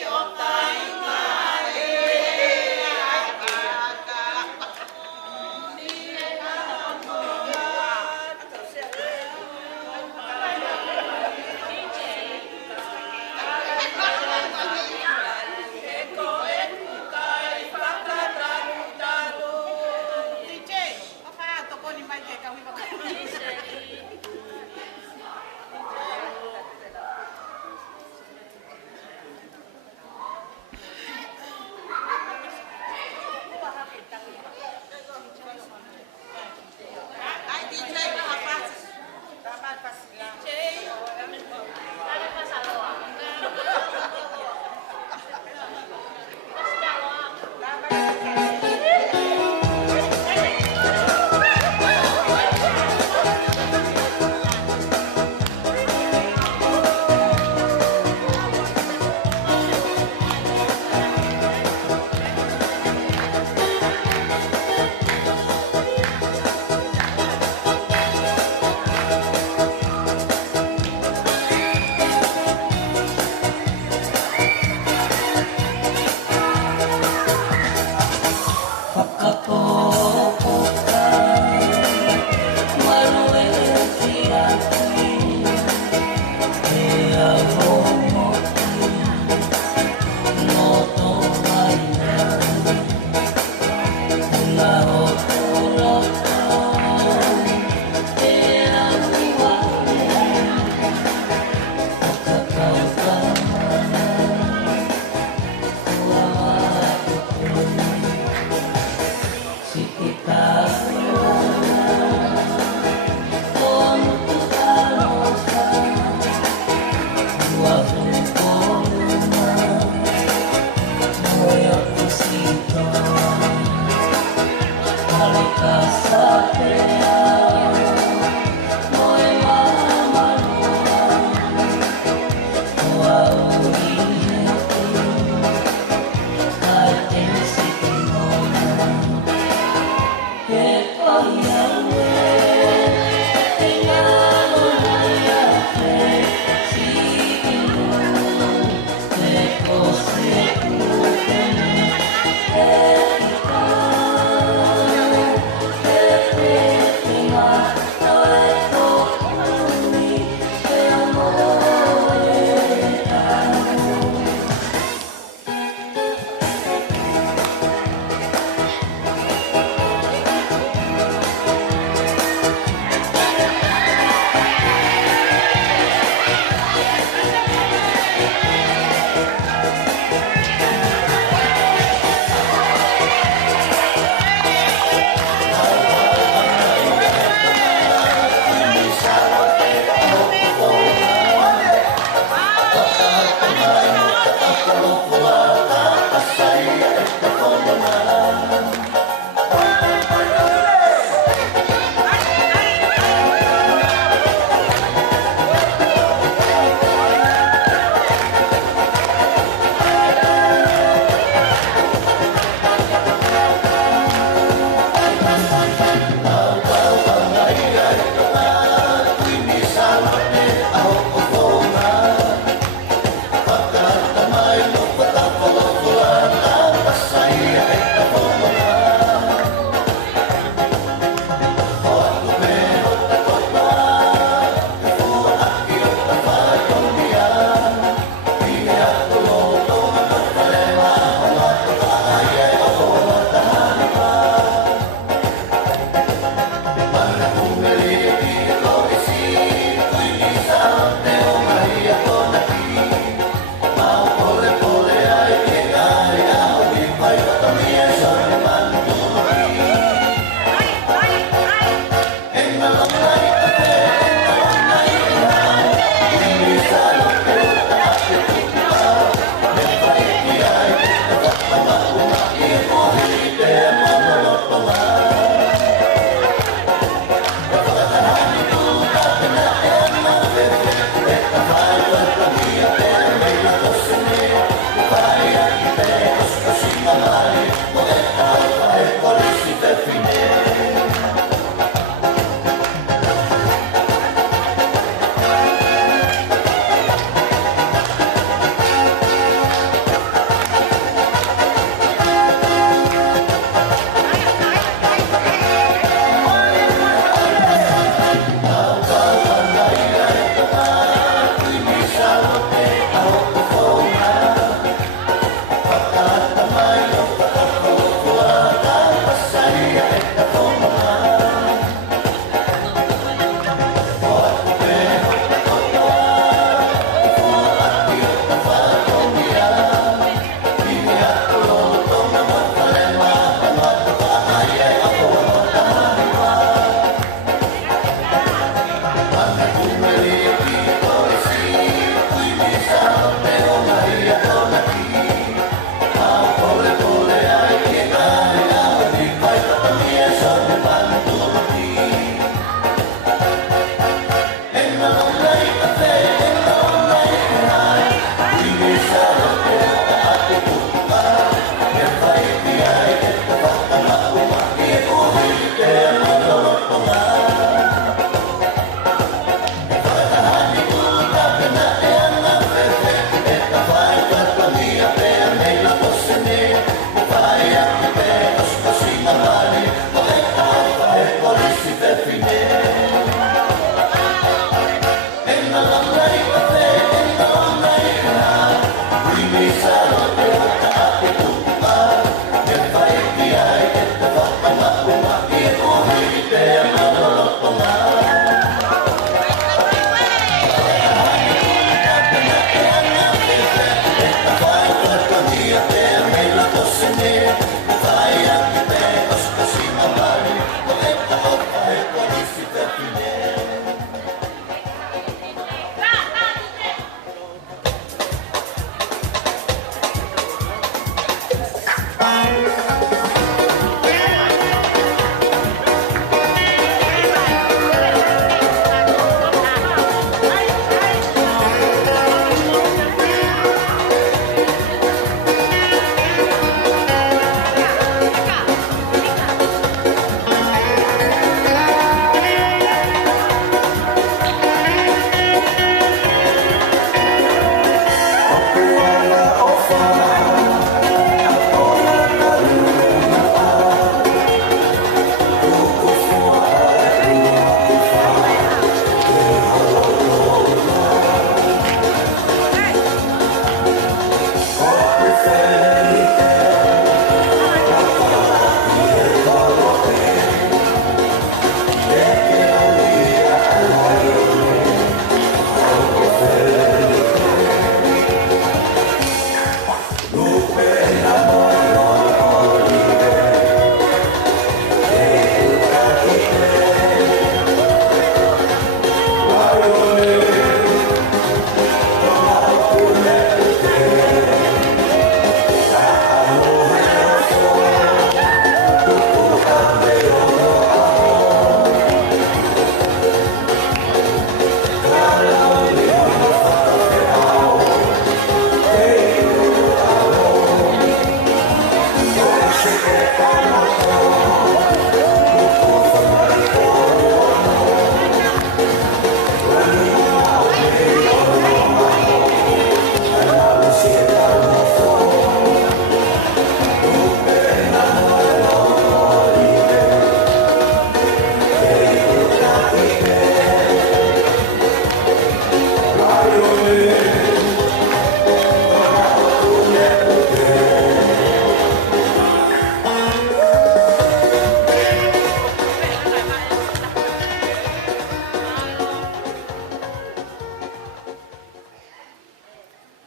Io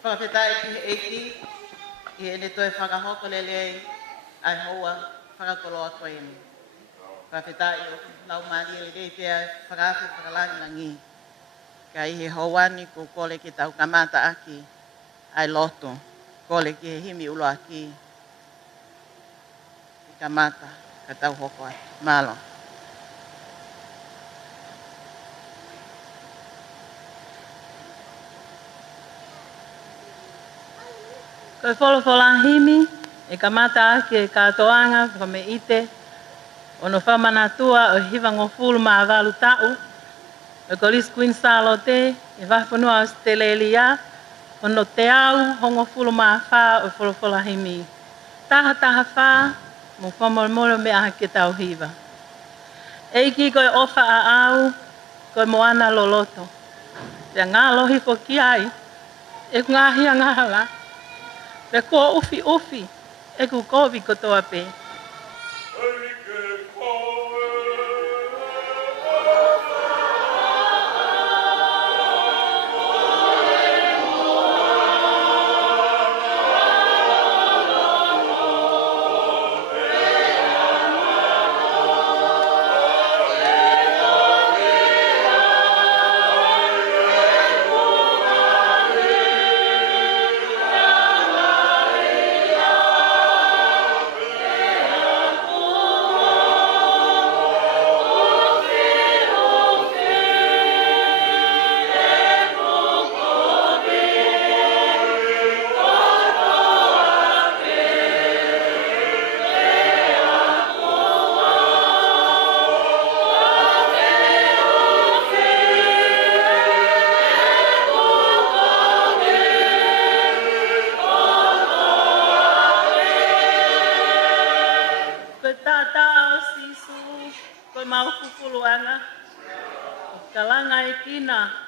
Whakawhetai ki eiti, i ene toi whakahoko lelei, ai hoa whakakoloa koe ni. Whakawhetai o lau maari e lei pia whakawhi whakalangi langi. Ka i he hauani ko kole ki tau kamata aki, ai loto, kole ki he himi ulo aki, i kamata, ka tau hoko atu. Malo. Koe wholofola himi, e kamata ake e katoanga, whame ite, ono whamanatua o hiwa ngofulu maa walu tau, o kolis Queen Salote, e whapanua o Stelelia, ono te au, hongo fulu maa wha o wholofola himi. Taha taha wha, mo whamamolo me aha ke tau hiwa. Eiki koe ofa a au, koe moana loloto. Te ngā lohi ko ki ai, e ngāhi a ngāhala. Pe ko ufi ufi, e ku kovi kotoa pe.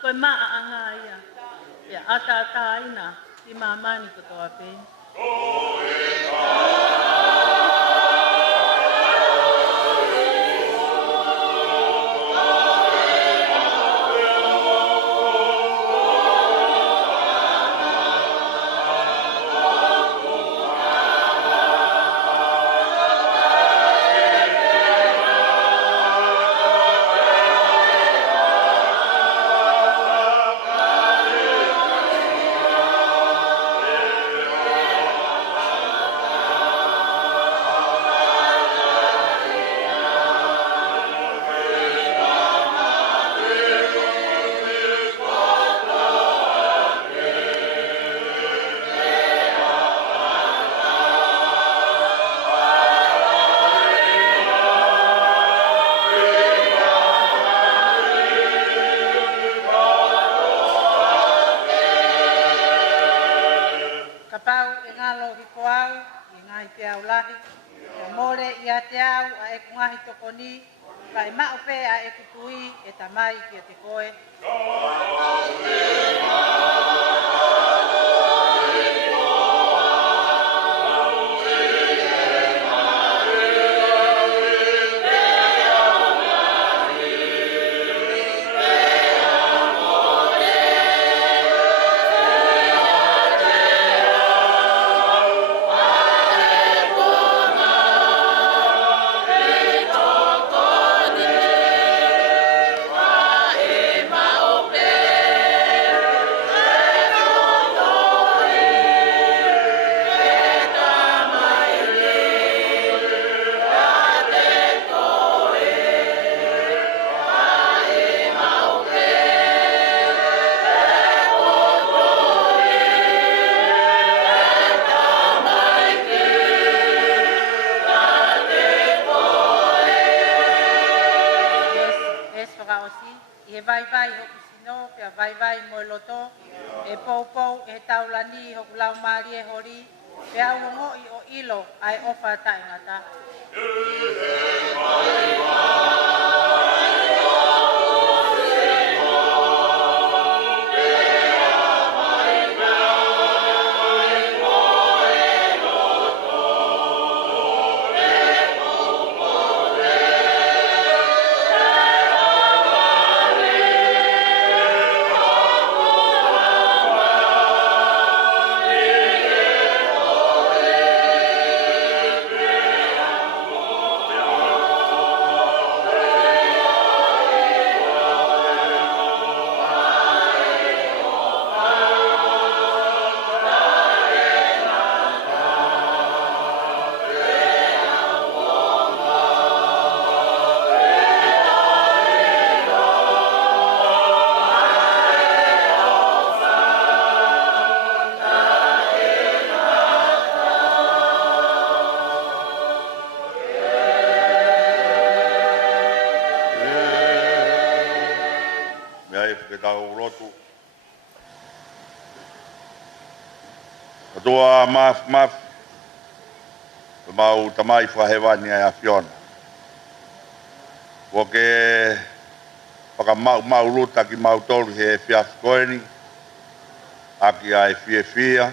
Koe maa anga ia, e ata aina, ti mamani kotoa pe. aulahi. E more ia te au a e kungahi tokoni. Ka e mao pe a e kutui e tamai ki te koe. E vai vai hoku sino, pia vai vai mo loto, e pou pou e taulani hoku lau maari e hori, pia uongo i o ilo ai ofa ta ingata. Doa maf mau tamai whahewani ai a Fiona. Woke whaka mau luta ki mau tolu he fiaskoeni, aki ai fia,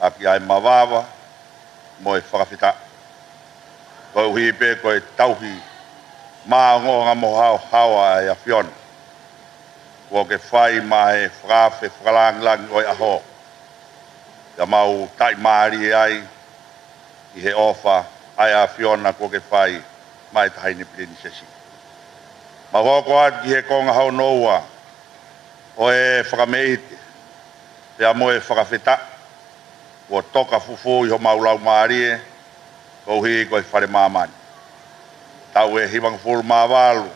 aki ai mawawa, mo e whakawhita. Koe uhi pe koe tauhi maa ngonga mo hawa ai a Fiona. Woke whai ma he whakawhe whakalangilangi oi aho. Ia mau tai maari ai i he ofa ai a Fiona ko ke whai mai tahaini pilini sesi. Ma hoko ati he konga hau noua o e whakameite pia mo e whakawhita o toka fufu i ho maulau maari e ko hi ko e whare mamani. Tau e hiwang fulu mawalu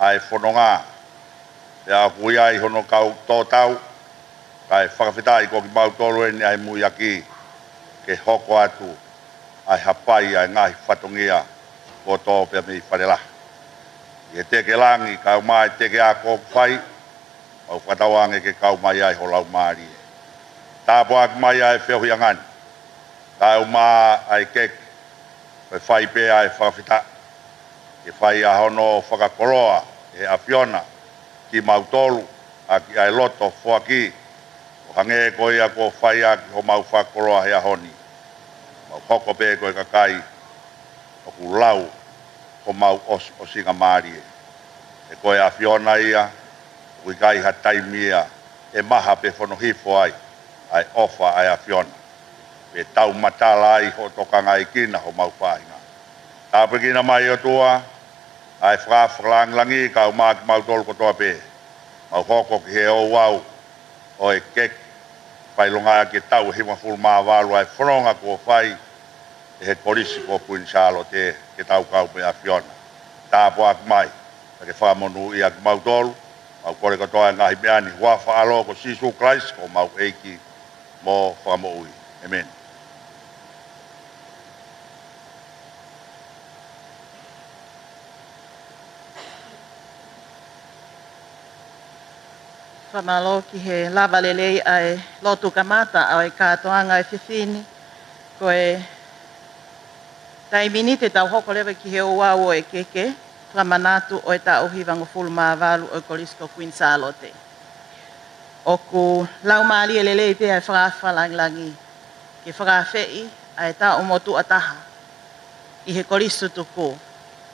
ai whanonga pia kui ai hono kau tō tau kai whakawhitai ko ki mau tolu ni ai mui aki ke hoko atu ai hapai ai ngahi whatongia ko tō pia mi wharela. I he teke langi kau mai teke a kōku whai au whatawange ke kau mai ai ho lau maari. Tāpo aki mai ai wheohi angani. Kau maa ai keke koe whai pe ai whakawhita. Ke whai a hono whakakoroa e a Fiona ki mau tolu aki ai loto whaki. Hange ko ia ko whai aki ho mau whakoroa hea honi. Mau hoko pe koe kakai o ku lau ho mau o singa maari e. E koe a Fiona ia, ui kai ha taimia e maha pe whono hifo ai ofa ai a Fiona. Pe tau matala ai ho tokanga i kina ho mau whahinga. Tāpekina mai o tua, ai whakawhalangi kau maa ki mau tolu kotoa pe. Mau hoko ki he o wau o e kek pai longa ke tau hiwa fulu mawalu ai whanonga ko whai e he korisi ko Queen Charlotte ke tau kau pe a Fiona. Tāpo aki mai, ke whamonu i aki mau tolu, mau kore katoa ngahi meani wafa alo ko Sisu Christ ko mau eiki mo whamoi. Amen. Whamalo ki he lava lelei ai lotu kamata au e katoanga e whiwhini ko e Tai mini te tau hoko lewe ki he oa o e keke, whamanatu o e tau hivango fulu maavalu o Kolisko Queen Charlotte. O ku lau maali e lelei pia e whakawhalangi ke whakawhei a e tau motu ataha i he Kolisto tuku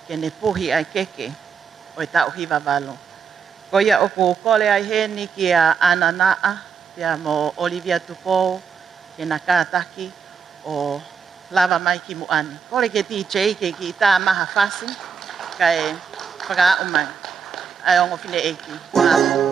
ke ne puhi ai keke o e tau hivavalu. Ko ia o ku kole ai heni ki a Ananaa, pia mo Olivia Tupou, ke na kātaki o lava mai ki muani. Kore ke TJ ke ki tā maha whasi, kai whaka umai. Ai ongo whine eiki. Malo.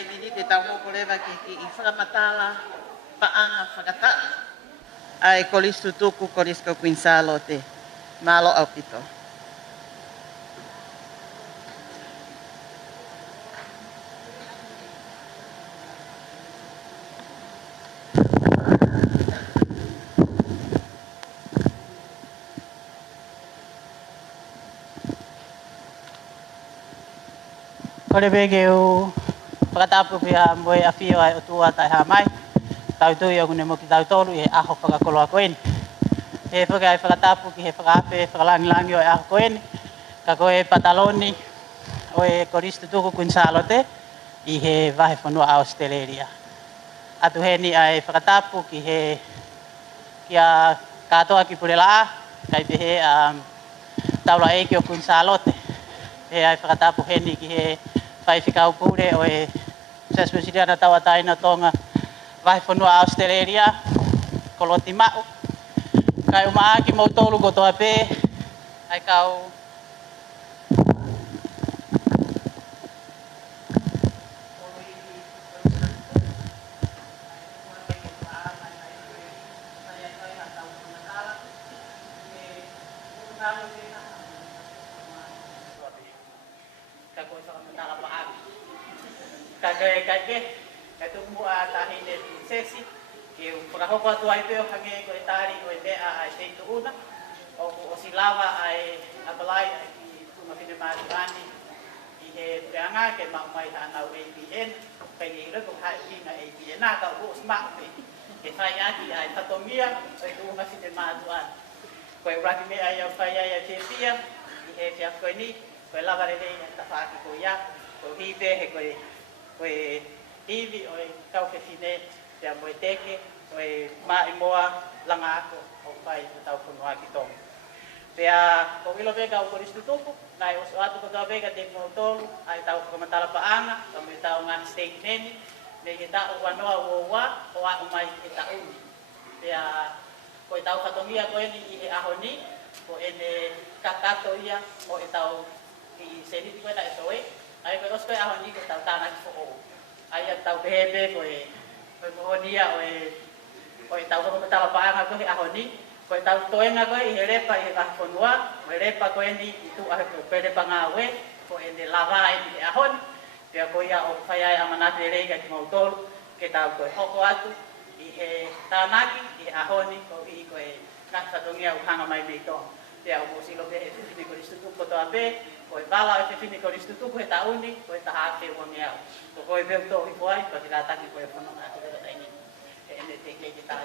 Kai nini te tau hoko lewa ki I whakamatala paanga whakata. Ai kolis tutuku kolis ko Queensalo te malo au pito. Kore bege o whakatapu pia moe a whio ai o tua tai ha mai. Tau tui o kune mo ki tau tolu I he aho whakakoloa koeni. He whaka ai whakatapu ki he whakaape whakalangi o e aho koeni. Ka koe pataloni o e koristu tuku Queensalo te I he wahe whanua Australia. Atu he ni ai whakatapu ki he kia katoa ki Purelaa. Kai te he taula eiki o Queensalo te. He ai whakatapu he ni ki he whai whikau pure o e Sasmusiriana tawa taina tonga wahi whanua Australia, koloti mao. Kai umaa ki mautolu kotoa pē, ai kau Kage itu mua tahine sesi ke prahoko tu ai peo hange ko tari ko mea ai te tu una o silawa ai apalai ki tuma fine marani I he peanga ke mai ana APN pe ni le ko hai na APN na ka o smart ke fai ati ai tatomia ko tuma fine marani ko raki me ai fai ai te pia I he te ko ni ko lava le ta fa ko ya ko hibe he ko hivi o kau ke fine te moe teke o mai moa langa ako o pai tau punua ki tong. Pea ko ilo vega o koristu tupu nai o atu ko tau vega te mo tolu ai tau whakamatala paanga ka me tau ngā state neni me ke tau wanoa o o a umai ke tau uni. Pea ko tau katongia ko eni I he aho ni ko ene kakato ia o tau I seniti ko na esoe ai ko osko aho ni ko tau tana ki fo ai tau bebe ko mohonia o tau ko tala paanga ko aho ni ko tau toenga ko I repa I ka fonua o repa ko ni itu a ko pele pangawe ko ene lava I aho ni pe ko ia o fai ai amana tere ka mo tol ke tau ko hoko atu I he tanaki I aho ni ko I ko na tatongia o hanga mai me to pe o silo be e fini ko istu ko to ape ko bala e fini ko istu ko e tauni ko e taha ke o ngea ko e be to I ko ai ko tira taki ko e fono na te ta ini e ne te ke ta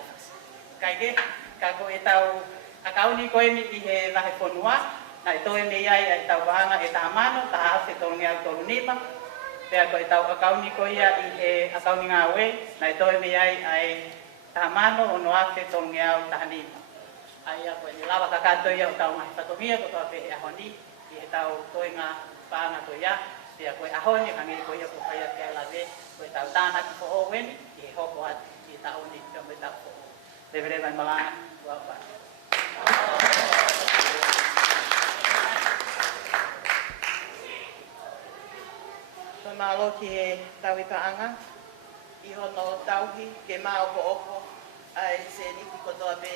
kai ke ka ko e tau akauni ko e ni I he la he fonua na to e me ai e tau banga e ta mano ta ha se to ngea to nima pe ko e tau akauni ko ia I he akauni nga we na to e me ai ai ta mano o no ake to ngea ta nima ai ko ni lava ka kanto ia tau mai tatomia ko to pe ahoni I tau toinga paanga to ia pe ko ahoni hangi ko ia ko ia ke lave ko tau tana ki ko owen I hoko at I tau ni ko me tau ko debere mai malanga ko apa So malo ki tau I paanga I hono tauhi ke mao ko oko ai se ni ki ko to be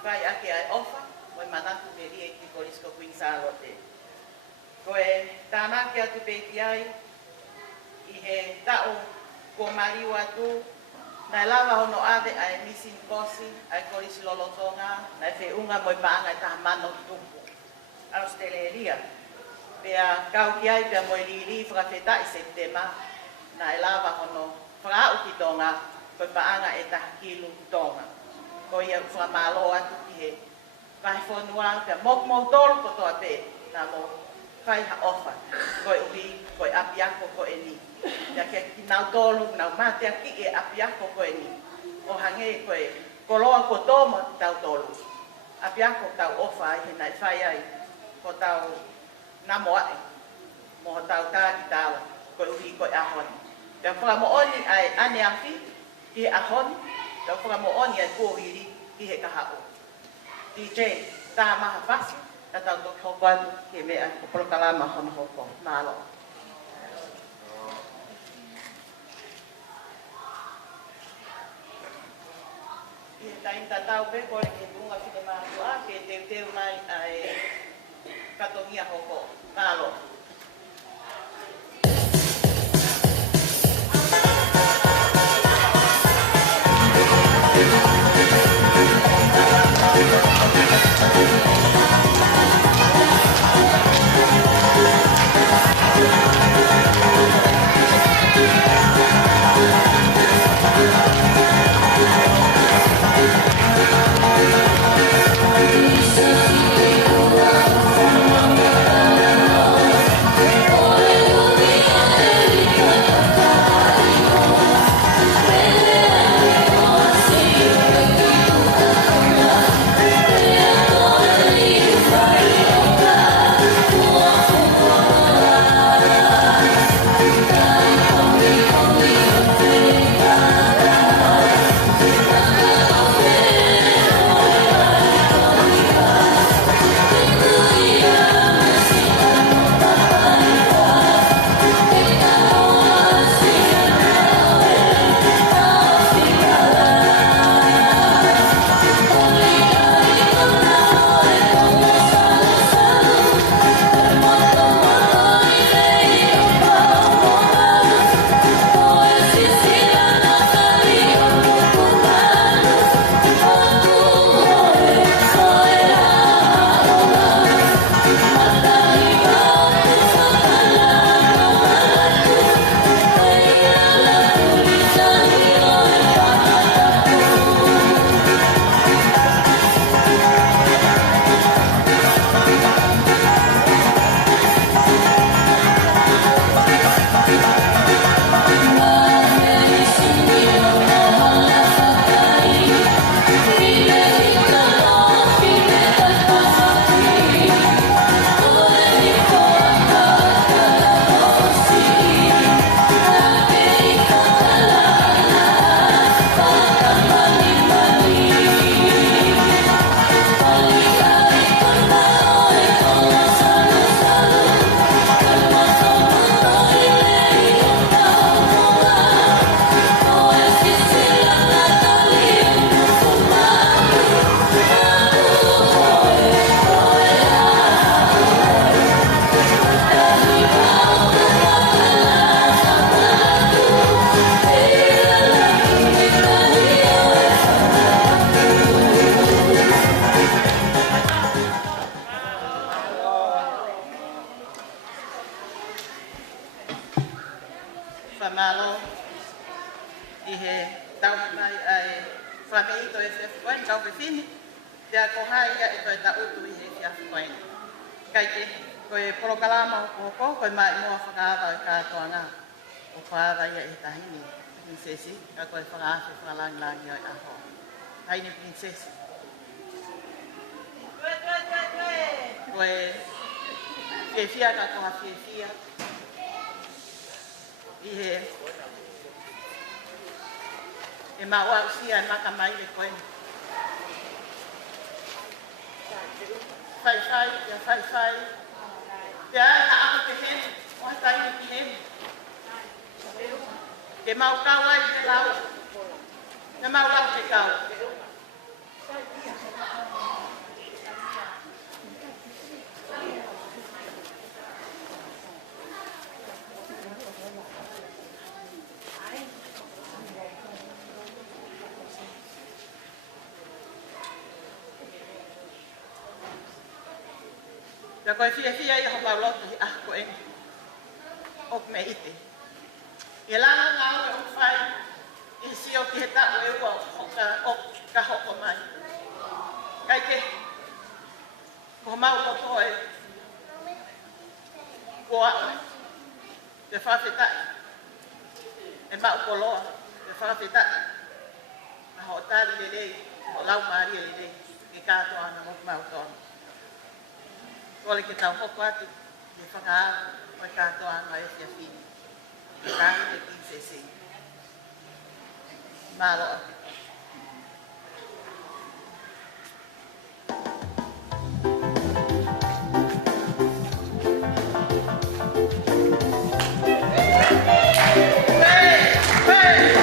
vai ake ai ofa, moi manatu te rie ki korisko Queensalo te. Koe tāna ki atu peiti ai, I he tau ko mariu atu, nai lava hono ave ai missing kosi, ai korisi lolotonga, nai fe unga moi paanga I taha mano tupu. Australia. Pea kau ki ai pea moi lili whakawheta I September, nai lava hono whakau ki tonga, koe paanga e taha kilu tonga. Ko ia whamalo atu ki he vai whanua ka mok mau tolu ko toa pe na mo whai ha ofa ko ubi ko api ako ko eni ya ke ki nau tolu nau mate aki e api ako ko eni o hange ko e koloa ko toma tau tolu api ako tau ofa ai he nai whai ai ko tau namo ai mo tau tā ki tāwa ko ubi ko ahoni ya whamo oni ai ane afi ki ahoni tau whaka mo oni ai kōhiri ki he kahao. DJ, tā maha whasi, ta tau tō hoko atu ke mea ko polokalama hono hoko. Mālo. taim tatau pe ko ke tunga ki te mahua ke te mai ai katongia hoko malo. Famalo i he tau mai ai whameito e whewhain tau whiwhini pia ko haia e toi ta utu i he whewhain. Kai te koe porokalama o ko koe mai mua whakaata o kātoa ngā o whaara ia e tahini prinsesi ka koe whakaata whakalangilangi o i aho. Tahini prinsesi. Koe whiwhia ka koha whiwhia i he e maua usia e maka mai le koe. Whai, ia whai. Ia na ako te hene, o hatai ni ki hene. Te mau kau ai te lau. Te mau lau te kau. Ja koe whia i ho pauloto hi ahko e ok me ite. I lana ngā ue o whai i si o ki he tau e ua o ka hoko mai. Kai ke ko mau ko toe kua oe te whawhetai. E mau ko loa te whawhetai. A ho tari le lei, ho lau maari le lei, ki kātoa ana mo mau tonu. Kole ke tau hoko atu, ke whakaaro, o e kātoa anga e whiawhini. Ke kāri te prinsesi. Māloa. Hey!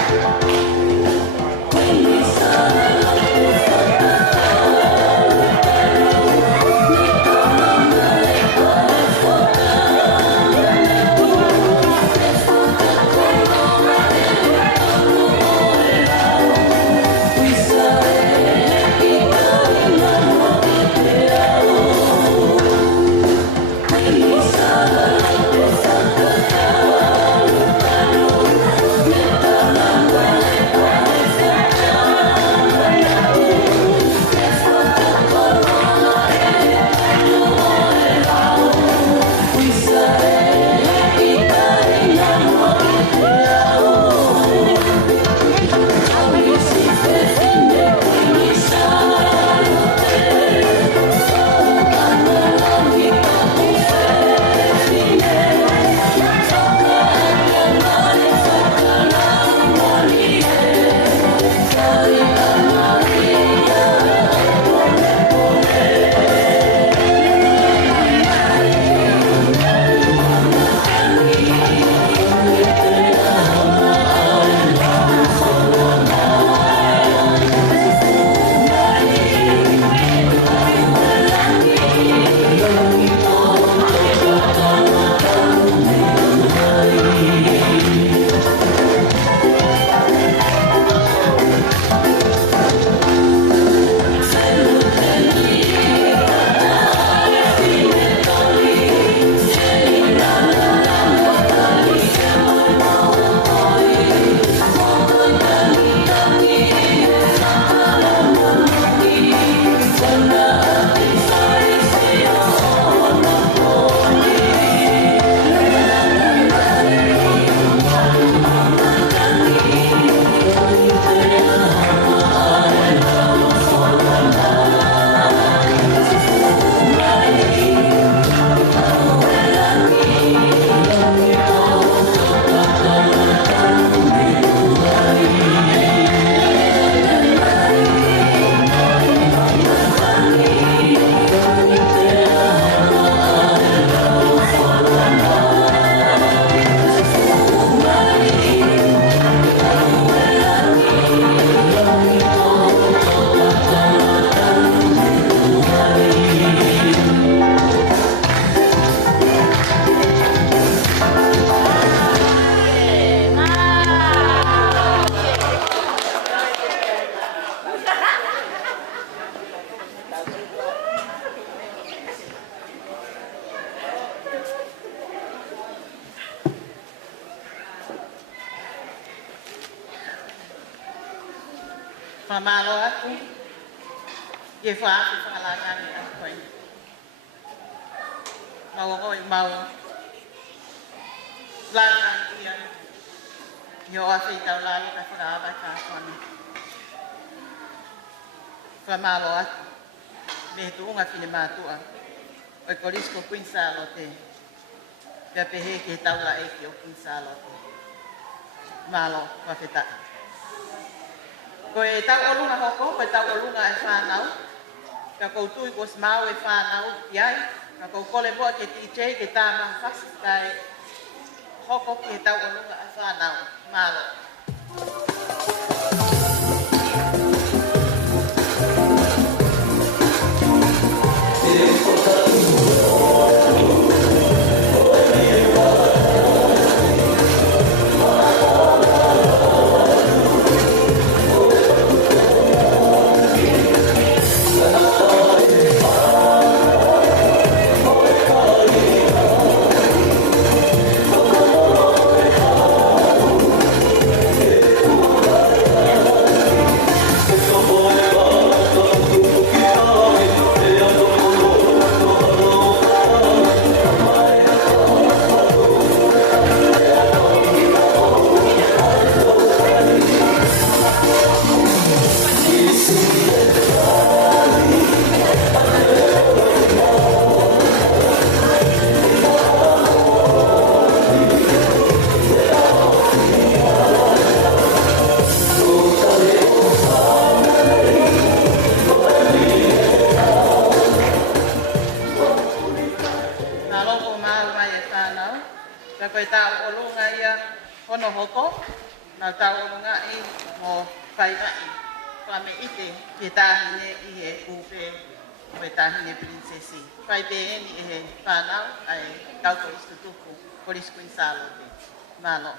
whamalo atu, e whaafi whakalangani a koe. Mau hoi mau, langani ia, i o awhi tau lalo ka whakaaba ka kone. Whamalo atu, me tuunga whine mātua, o i korisko Queensalo te, pia pehe ki tau la eki o Queensalo te. Malo, whawhita. Ko e tau olunga hoko, ko e tau olunga e whanau. Ka koutui ko smau e whanau iai. Ka kou kole boa ke TJ, ke tāma whasi kai hoko ki e tau olunga e whanau. Malo. Ka koe tau olunga ia hono hoko, na tau olunga i mo whairai. Wha me ite ke tāhine i he kupe koe tāhine princesi. Whai te eni e he whanau ai kauko istutuku, Koris Queensalo te. Malo.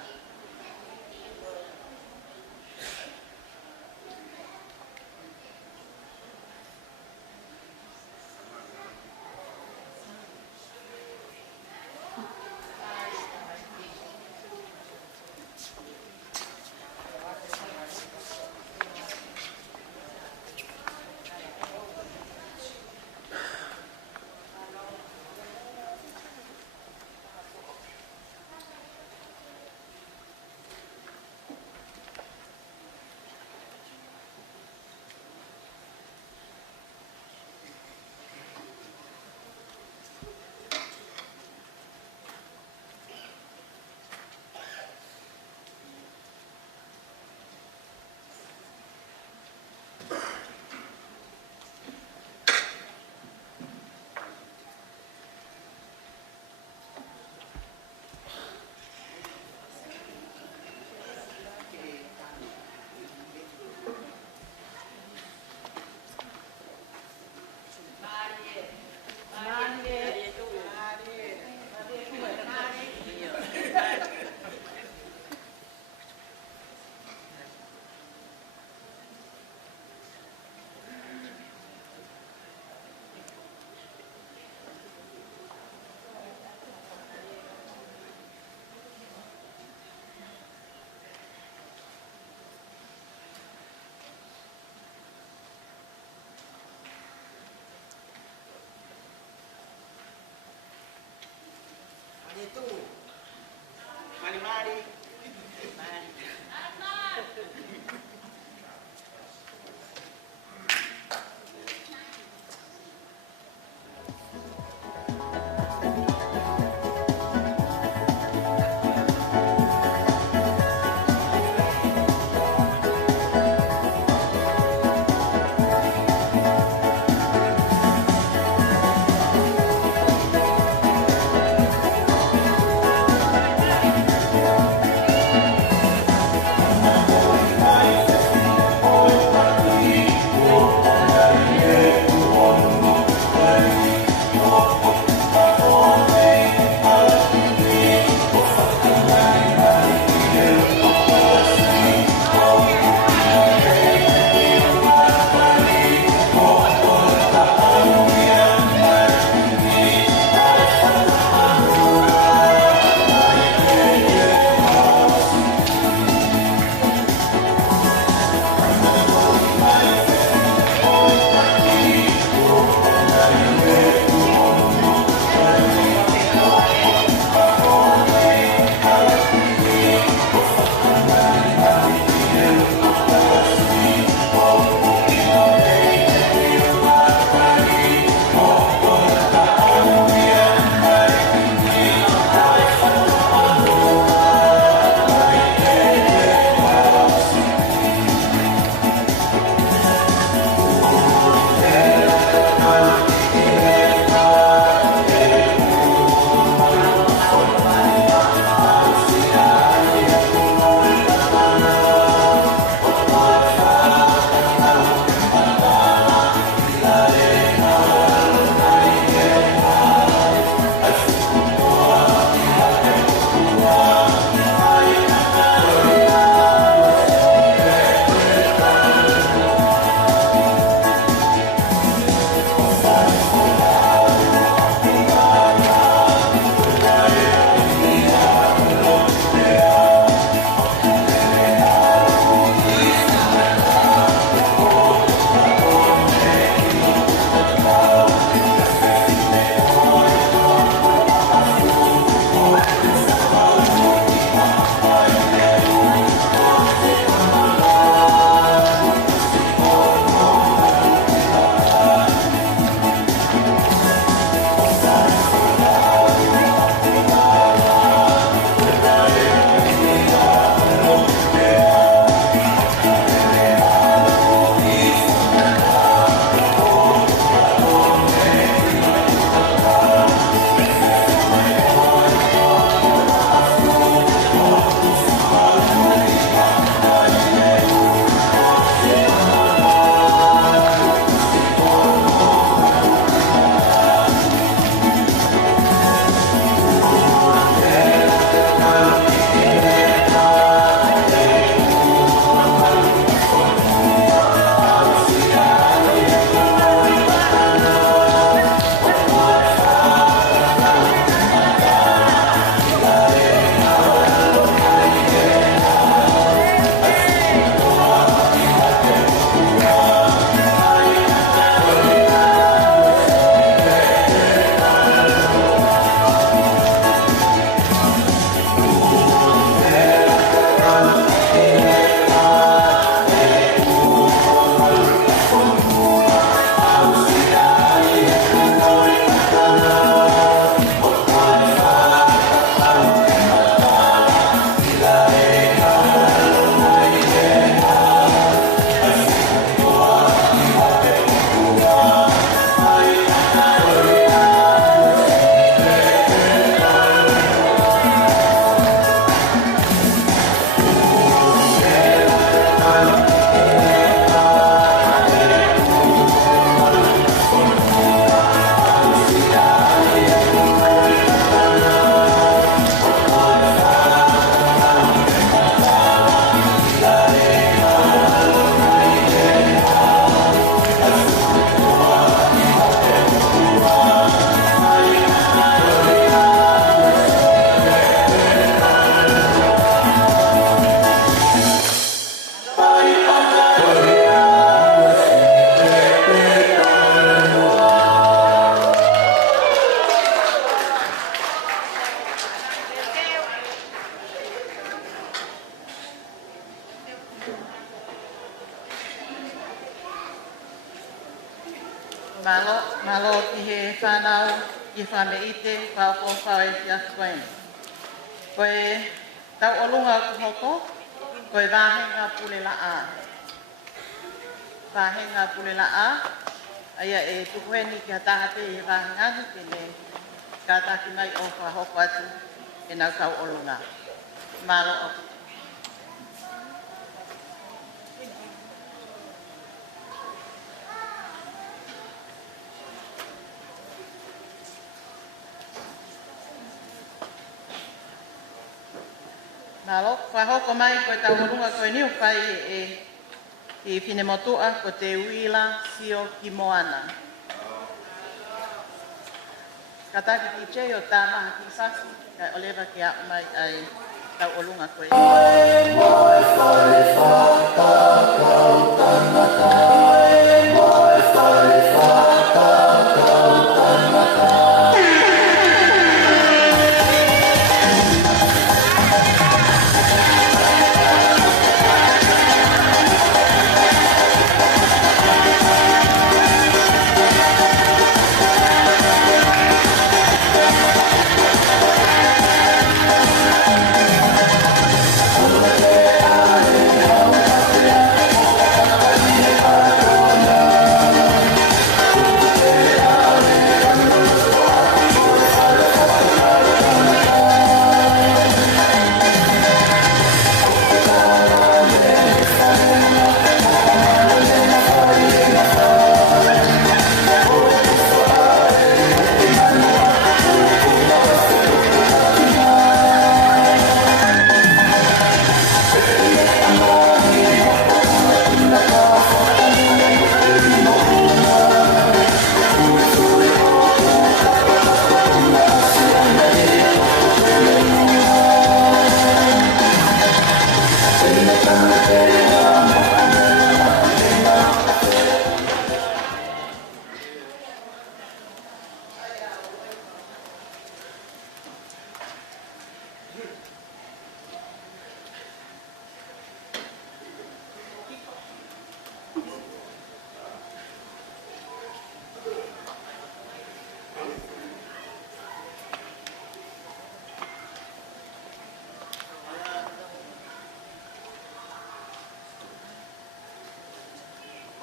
Malo ki he whanau i whame ite whao whae ki a koen. Koe tau olunga ku hoko, koe wāhenga pule la a. Wāhenga pule la a, aia e tukuheni ki a tahate i wāhengani kene ka taki mai o whahoko atu e nau tau olunga. Malo o. Malo, whahoko mai koe tau olunga koe niu whai i whine motua ko te uila sio ki moana. Ka taki ki che o tā maha ki sasi, kai olewa ki a mai ai tau olunga koe.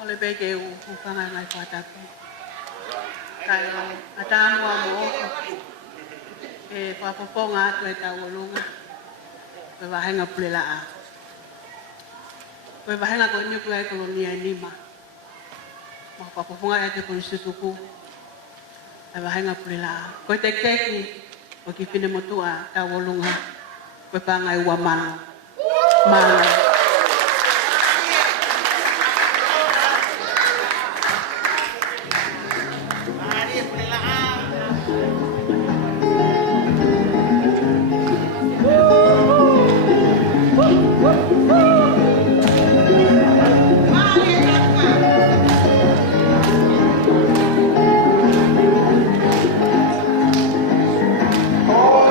Ole peke u whanga ngai whātako. Kai a tāmua mo oko. E whapoponga atu e tau olunga. Koe wahenga pulela a. Koe wahenga koe niuku ai kolonia e nima. Ma whapoponga e te polisituku. Koe wahenga pulela a. Koe te keki o ki whine motua tau olunga. Koe pāngai ua mana. Mana. Oh,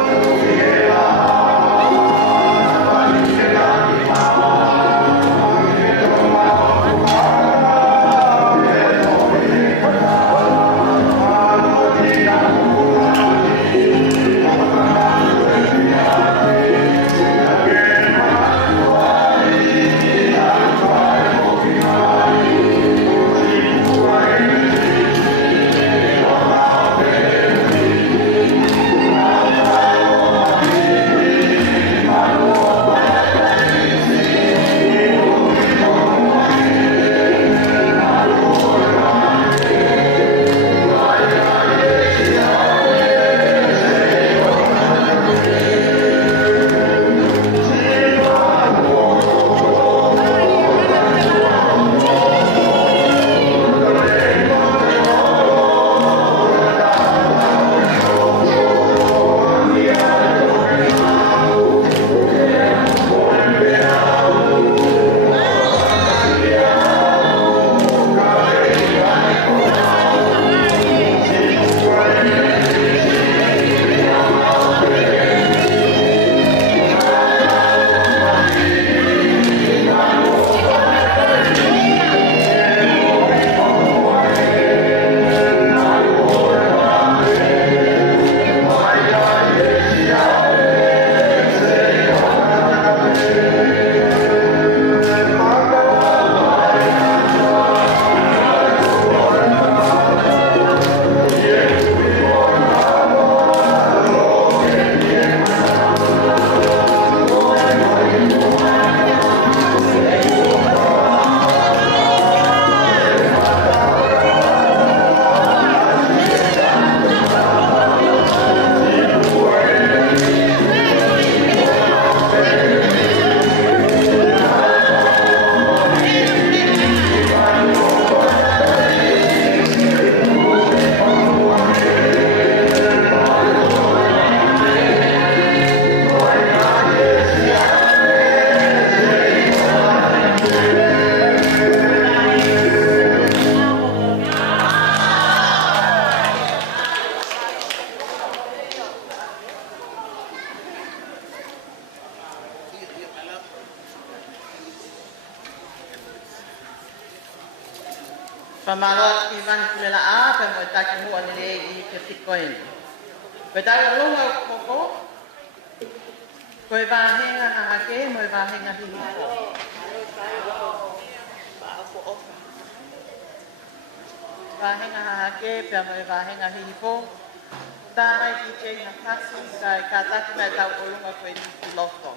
Pamalo ki vani kulela a pe mo taki mua nile I ke tikoeni. Pe tai longa koko. Koe vahenga hahake mo vahenga hihipo. Vahenga hahake pe mo vahenga hihipo. Tārai ki te na kasi kai ka taki mai tau olunga koe ni ki lofto.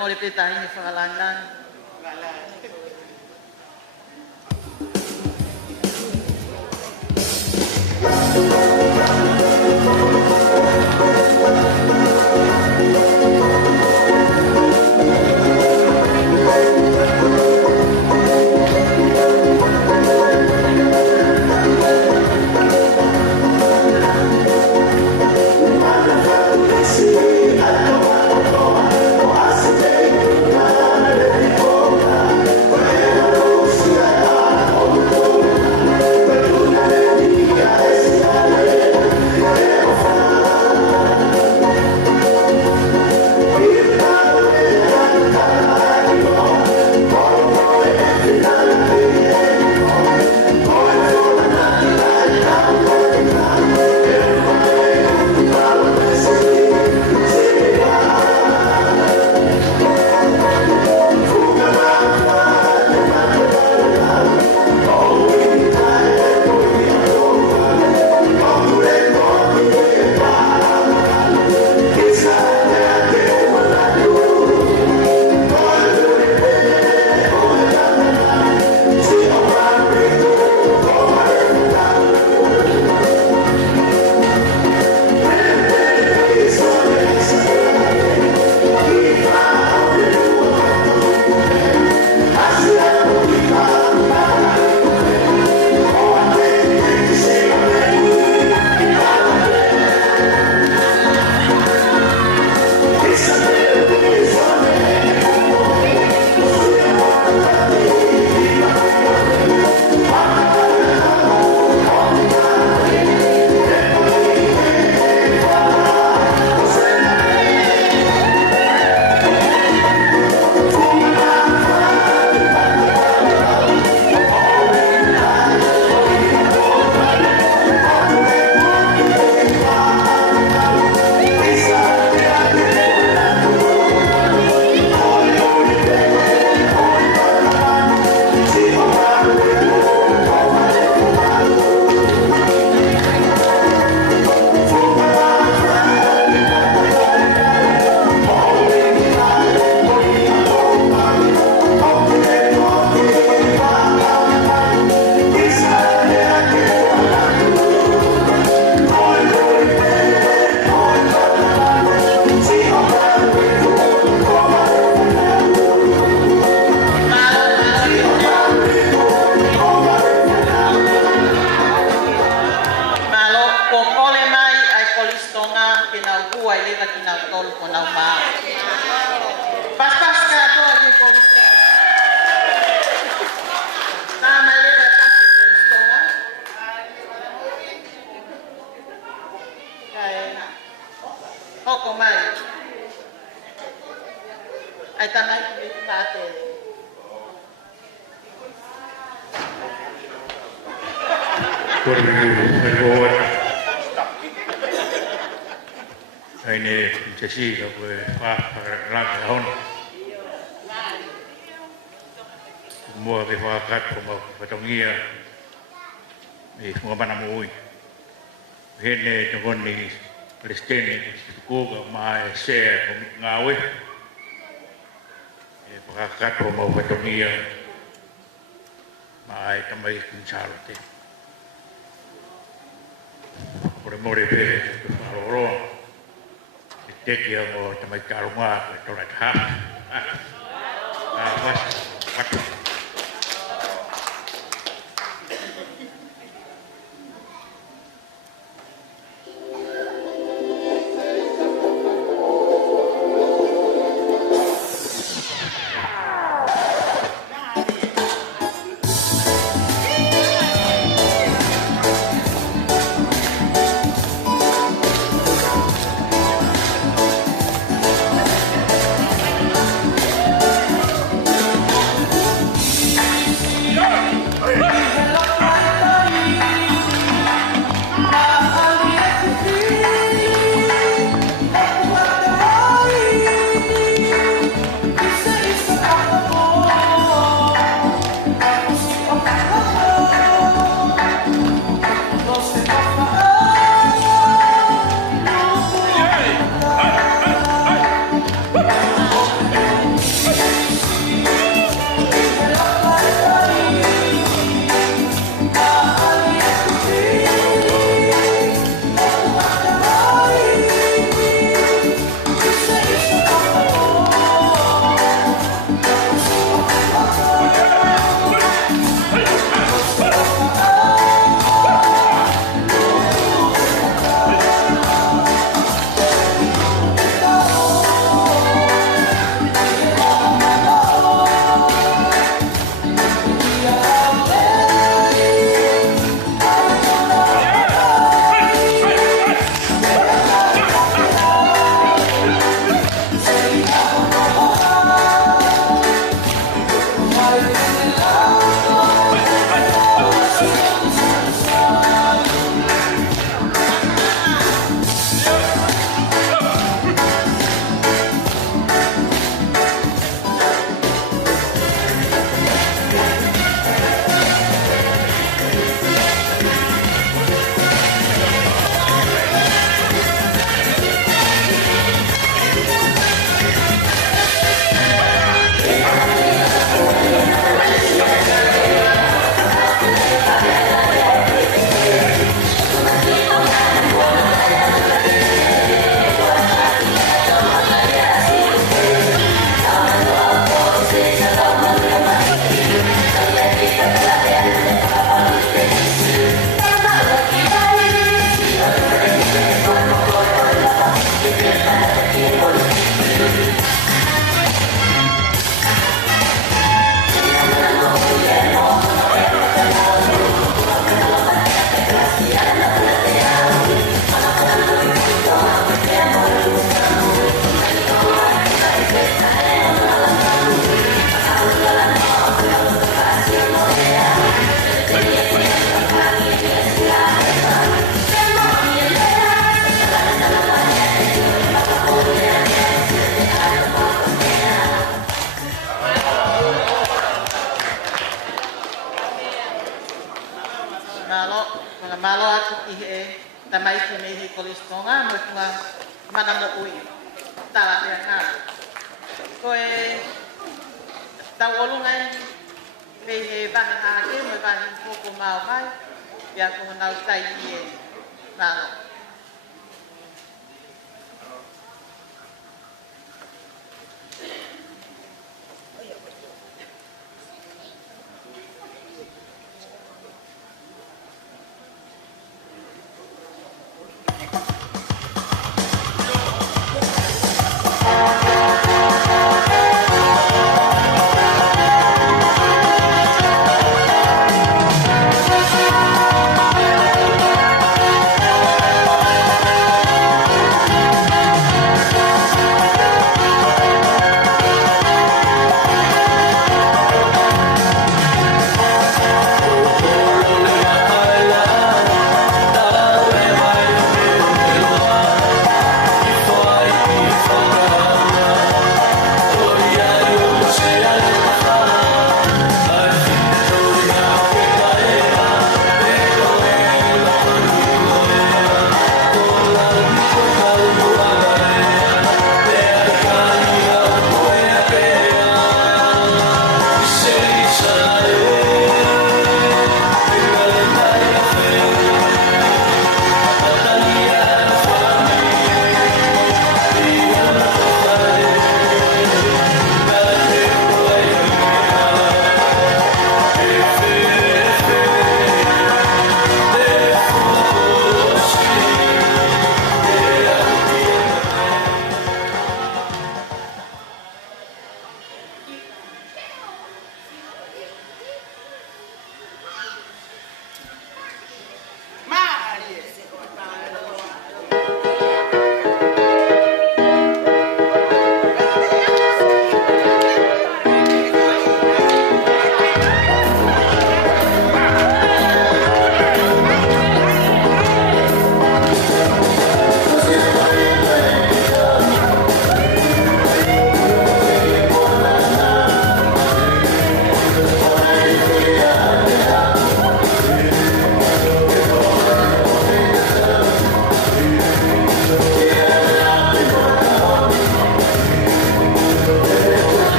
Mole peta ini whakalangan. Well, tua i leva ki nau tolu ko nau maa. Pas ka toa ki kolistonga. Tāma lera kasi kolistonga. Kai hoko mai. Ai tamai ki me tātele. Ini sesi apa lang tahun semua kefakat semua petongia ni semua mana mui ini jangan ni Palestin ni suku mai share ngawe kefakat semua petongia mai tamai kuncalo te por more be aloro Teki yang mau temai karunga tolat ha, mas, malo atu ki he tamai ki me hi kolistonga mo kuma mana mo ui tala te nga ko e tau olungai le he vahe hake mo vahe hoko mau mai ya ko nau tai ki e malo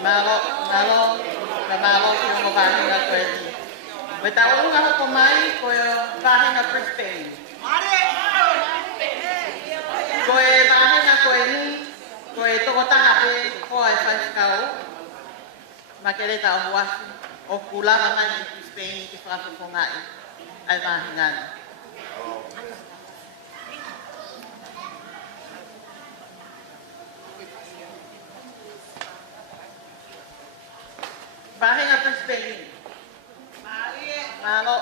Malo, ki mo vahinga koe ni. Koe ta urunga hoko mai, koe vahinga Brisbane. Koe vahinga koe ni, koe toko taha pe, koa e whaiskau. Ma kere ta o huasi, o kulama mai i Brisbane ki whakakongai, ai vahinga ni. Vahinga Brisbane. Malo.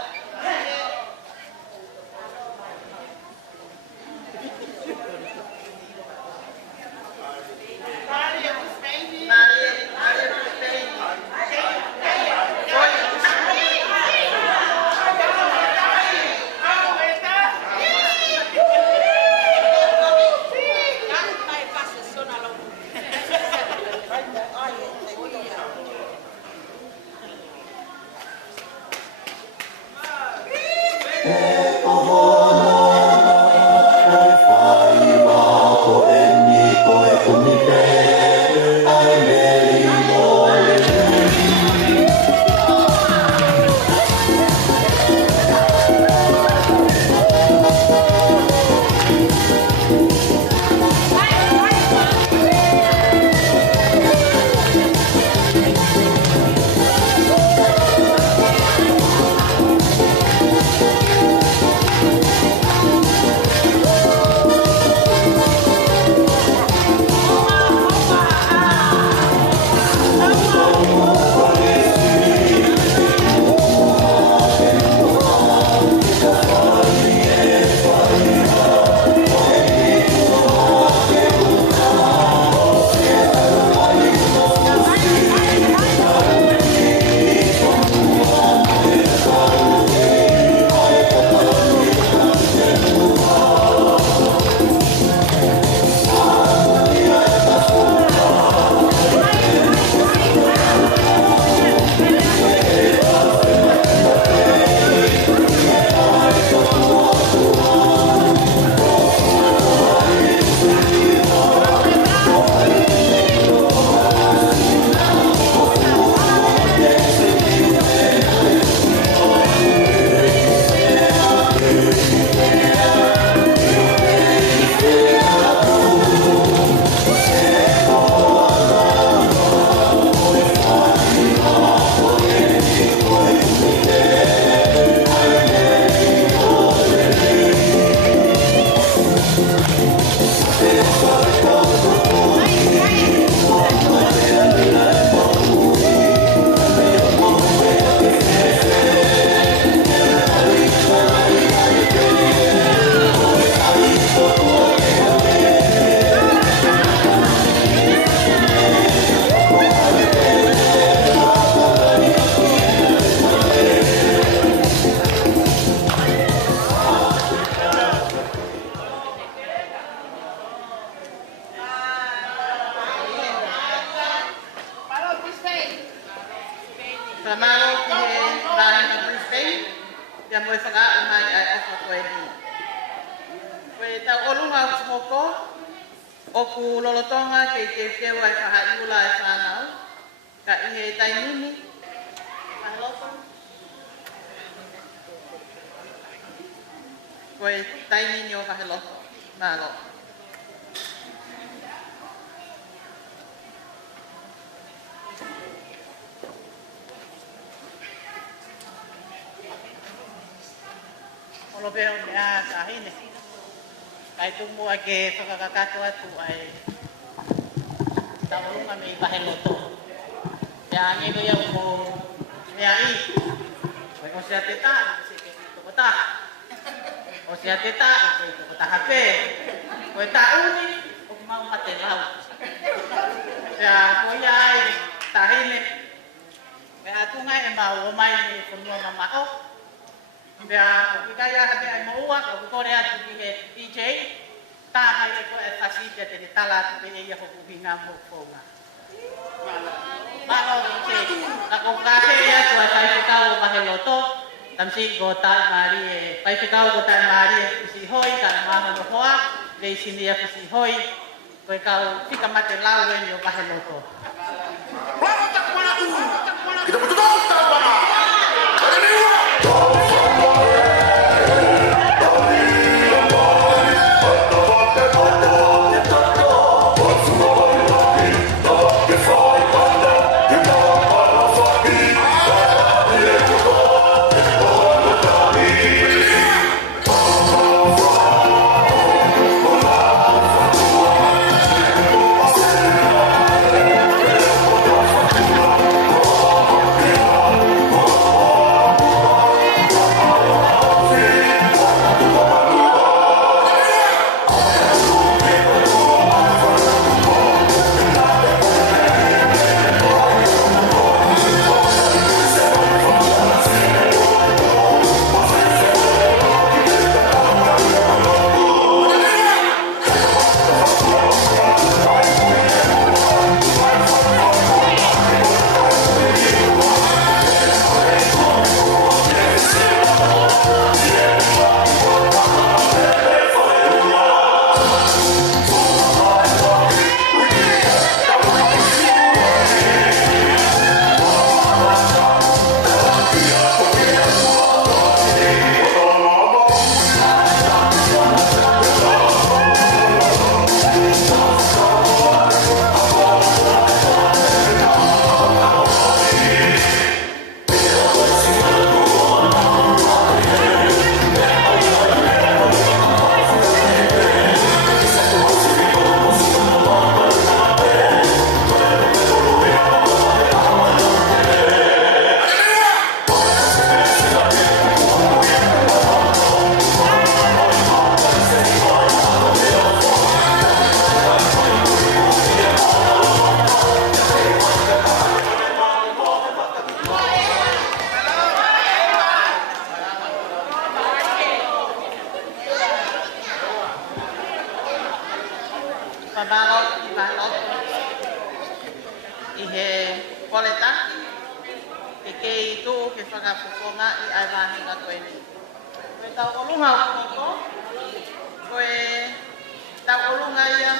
Whamaro ki he vahinga Brisbane, ia moe whakaau mai ai ofa koe ni. Koe tau olunga o smoko, o ku lolotonga kei te whieu ai whahaiula ai whanau, ka i he tainini, mahaloko. Koe tainini o whaheloko, mahaloko. Olo peo me a tahine. Kai tumu a ke whakakakato atu ai tawalunga me i paheloto. Pea ange ko iau ko mea i. Koe ko sea te ta, se ke toko ta. O sea te ta, ke toko ta hape. Koe ta uni, o mau mate lau. Pea ko ia ai tahine. Pea tunga e mau o mai ni konua mamao. Pea o kai aha pea ai maua, o kore atu ki he DJ, tā mai e koe e whasipia te te tala atu pe e ia hoku hinga mo whonga. Mano DJ, na ko kātere atu ai whaifekau o Maheloto, tamsi ko tai maari e whaifekau ko tai maari e kusi hoi, ka na mahalo hoa, rei sini e kusi hoi, koe kau whika mate lau e ni o Maheloto. Kita betul tak bana. Pabalot, ibalot, ihe koletaki, ke itu ke whakapukonga I ai wahinga koe ni. Koe tau olunga o koko, koe tau olunga ia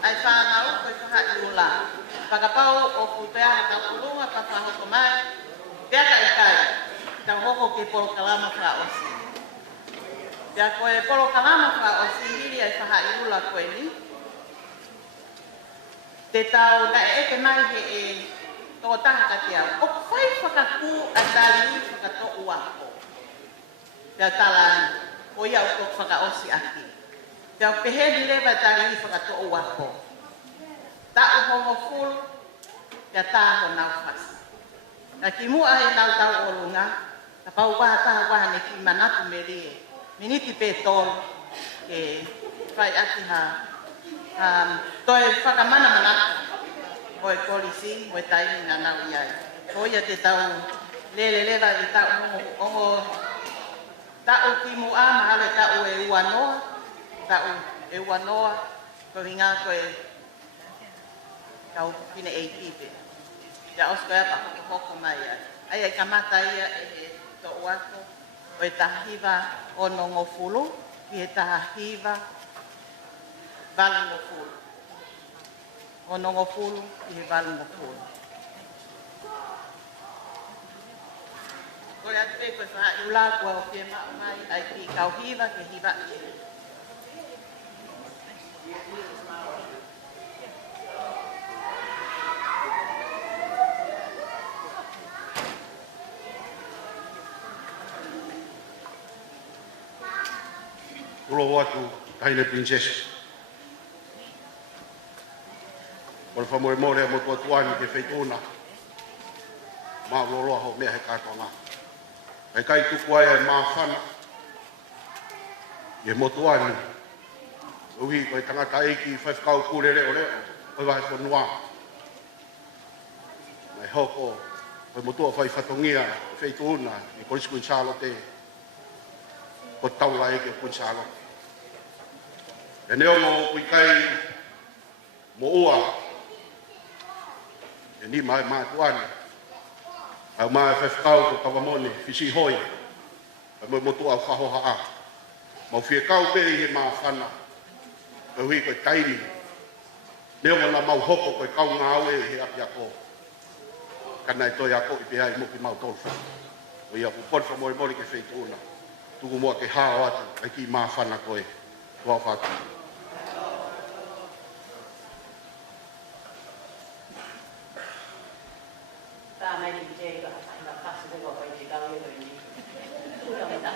ai whanau koe whahai ula. Whakapau o kutea tau olunga pa whahoko mai, pia kai, tau hoko ke polo kalama wha osi. Pia koe polo kalama wha osi hiri ai whahai ula koe ni. Te tau na te mai he e tō tahaka te au. O whai whakaku a tari whakato uako. Te talani, o ia o tō whakaosi aki. Te au peheri lewa tari whakato uako. Ta o hongo fulu, te tāho nau whasi. Na ki mua e nau tau olunga, ta pau waha taha waha ne ki manatu me rie. Miniti pe tōru, ke whai aki ha. Toi whakamana manaka, hoi polisi, hoi taimi na nau iai. Hoi a te tau lele lewa i tau ongo tau ki mua mahale tau e ua noa, tau e ua noa, ko hinga koe tau pine e kipe. Ia osko ea pa hoko mai ai. Ai ai kamata ia e to uako, o e tahiwa o nongo fulu, ki e tahiwa valungo fulu. O nongo fulu i he valungo fulu. Kore atu e koe whaha iula kua o pia maa mai ai ki kau hiva ke hiva i. Ulo watu taine princesa. Ora whamore more mo tua tuani ke whaitona. Mā loloa ho mea he kātonga. Hei kai tuku ai e mā whana. I he motuani. Uhi koe tangata eiki whaifkau kūrere o reo. Koe wahe whanua. Mai hoko. Koe motua whaifatongia whaitona. I korisku insalo te. Ko taula eke o kunsalo. E neo mo kui kai mo ua. E ni mai mātuani. Au mai whewhkau ko kawamone, whisi hoi. Ai mo motu au whahoha a. Mau whiekau pe i he mā whana. E hui koe taini. Neo mana mau hoko koe kau ngā aue i he api ako. kana to ya ko i pe ai mo ki mau tolu fa o ia ku pon fa mo mo ke fei tuna tu mo ke ha wa ai ki ma fa na ko e ko fa ta mai ni je ga na ka se ko ai ji ka yo ni tu ta mai ta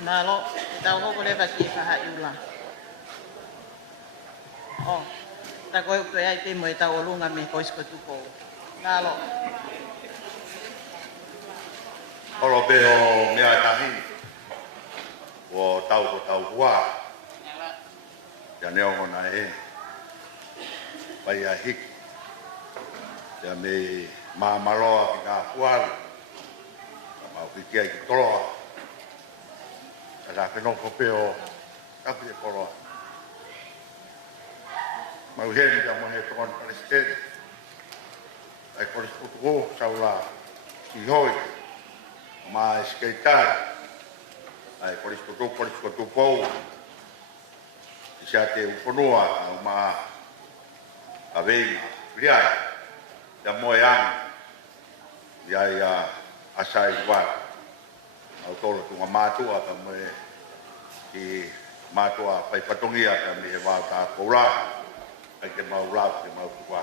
Malo, tao ko ko le ka ki fa ha yula. Oh, ta ko ko ai te mo ta o lunga me ko isko tu ko. Malo. Olo pe o mea tahi. O tau hua. Ya neo ngona e. Pai a hik. Ya me maloa ki ka huar. Ma o ki kia ki toloa. Ala ke no kopeo tapi e koro. Mau heri da mo he ton president. Ai por escuto saula ki hoi. Ma skeitar. Ai por escuto pou. Sia te uponua ma avei friai. Da mo yang. Ya asai wa. Au tolo tunga mātua ka me ki mātua pai patongia ka me he wā tā koura ai ke mau rau ke mau kua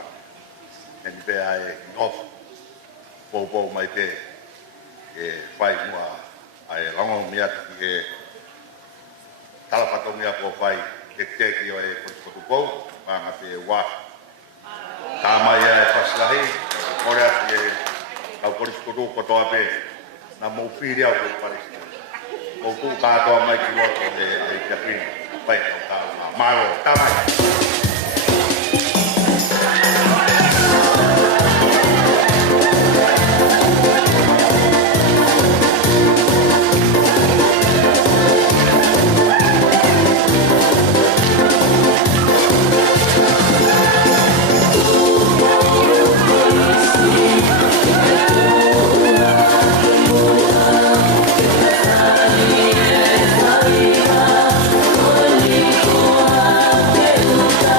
en pe ai ngof pou mai te e whai mua ai rango miata ki e tala patongia ko whai ke ki o e kotu pou manga te wā tā mai e whaslahi kore ati e au koriskutu kotoa pe na mo piri au ko parisi o ku ka to mai ki loto de ai ka pin pai ka malo tamai Hallelujah.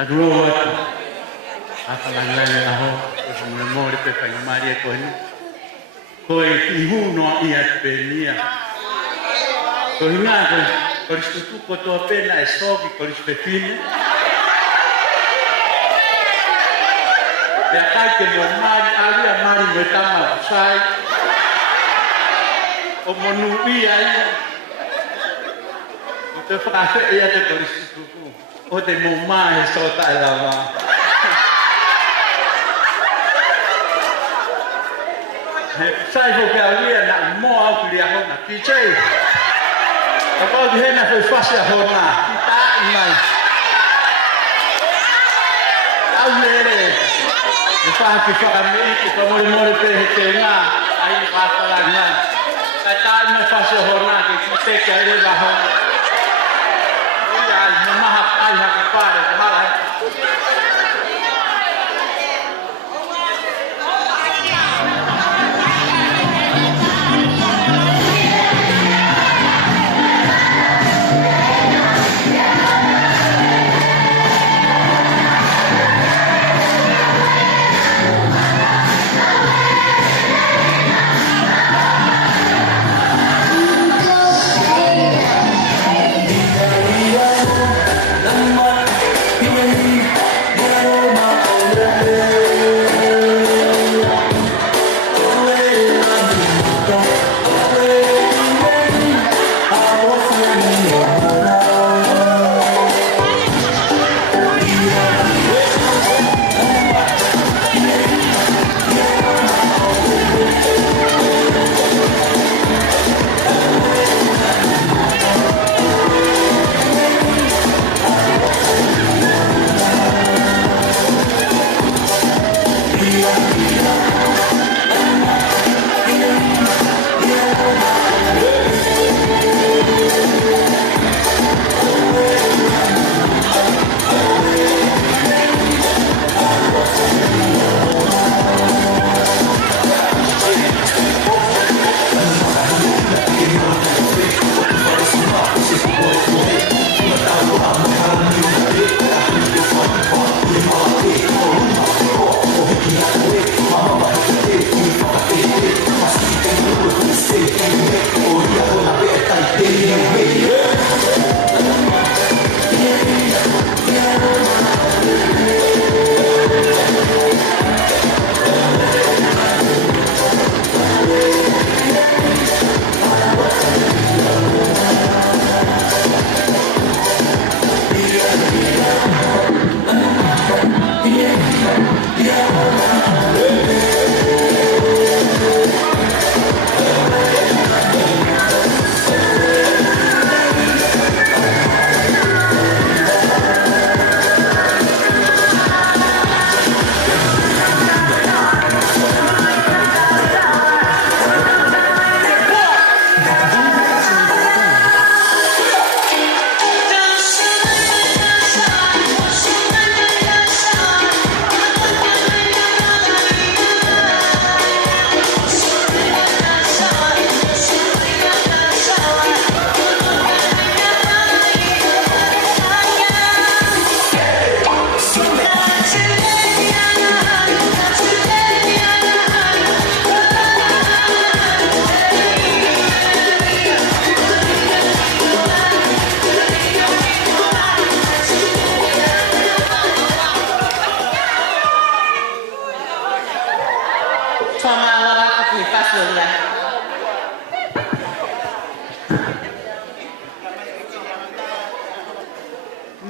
Aduh, apa lagi aho, semua di pekan Maria kau ini, kau ihu no ia penia, kau ingat kau itu kau tu apa na esok kau sepepin, ya kai ke mari ali mari betama sai, omonu ia ia, tu frase ia tu kau itu. O te momai so tai lava. Sai ho ka lia na mo au lia ho na ki chei. Ka pa di hena foi fácil ho na. Ta mai. Au lele. Ni fa ki fa ka mi ki pa mo pe te nga. Ai fa ta la nga. Ka ta mai fácil ho na ki te ka le ba ho. Mahap ay hakapare mahal.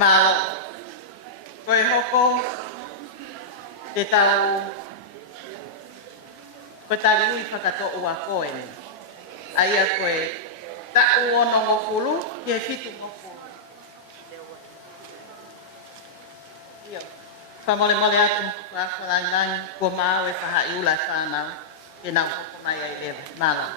Mal koe hoko te tau koe tari ui whakato ua koe. Aia koe ta'u ono ngokulu ki e fitu ngokulu. Whamole mole atu whakarangang kua māu e whaha i ula whanau ke nau hoko mai ai lewa. Mala.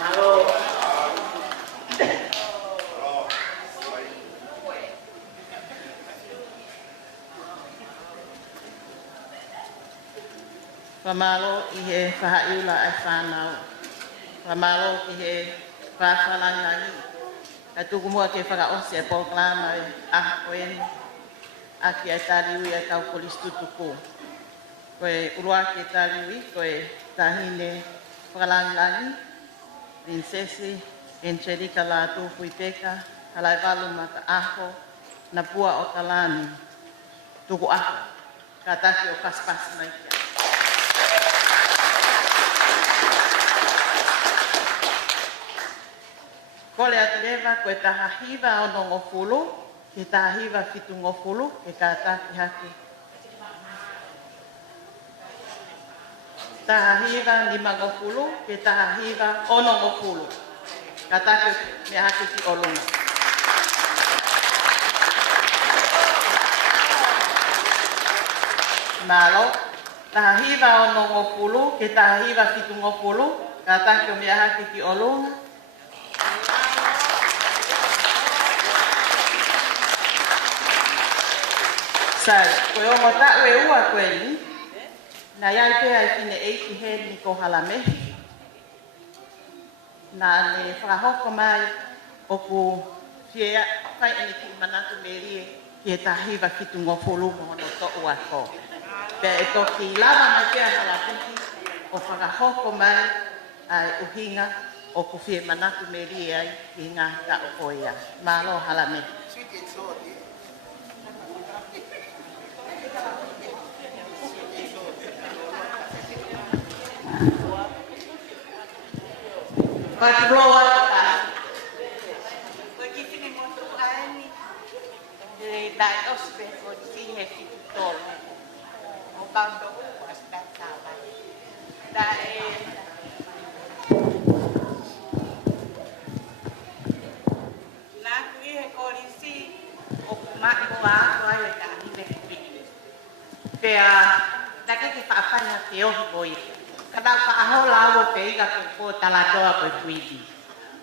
Whamalo I he whahaiula ai whanau. Whamalo I he whawhalangai. Ka tuku mua ke whakaose e pōklama e aha koeni. Aki ai tāriui ai kau polis tutuku. Koe urua ke tāriui, koe tahine whakalangai. Prinsesi, Angelica Lātu Puipeka, Halai Walu Maka Aho, na pua o Kalani. Tuku aho, ka taki o paspas mai kia. Kole atu lewa koe taha hiwa o no ngofulu, ke taha hiwa fitu ngofulu, ke ka taki haki. Taha hiwa lima ngofulu, ke taha hiwa o no ngofulu. Ka taki me haki ki olunga. Malo, taha hiwa o no ngofulu, ke taha hiwa fitu ngofulu, ka taki me haki ki olunga. Sai, koe o ngota ue ua koe ni, na iai pe ai kine eiki he ni ko halamehi. Na ne whakahoko mai o ku whiea whai ane ki manatu merie ki e tahiwa fitu ngofulu mohono to ua ko. Pea e toki lava mai pia halamehi o whakahoko mai ai uhinga o ku whie manatu merie ai ki ngā ka o koea. Malo halamehi. But blow up that. But if you want to any, the diagnosis for the thing is to tell. About the was that time. That is. Now we are going to see of Matua, why I can't even speak. They are that is a final theory. Kada ka aho lawo pe ga ko tala toa ko kuidi.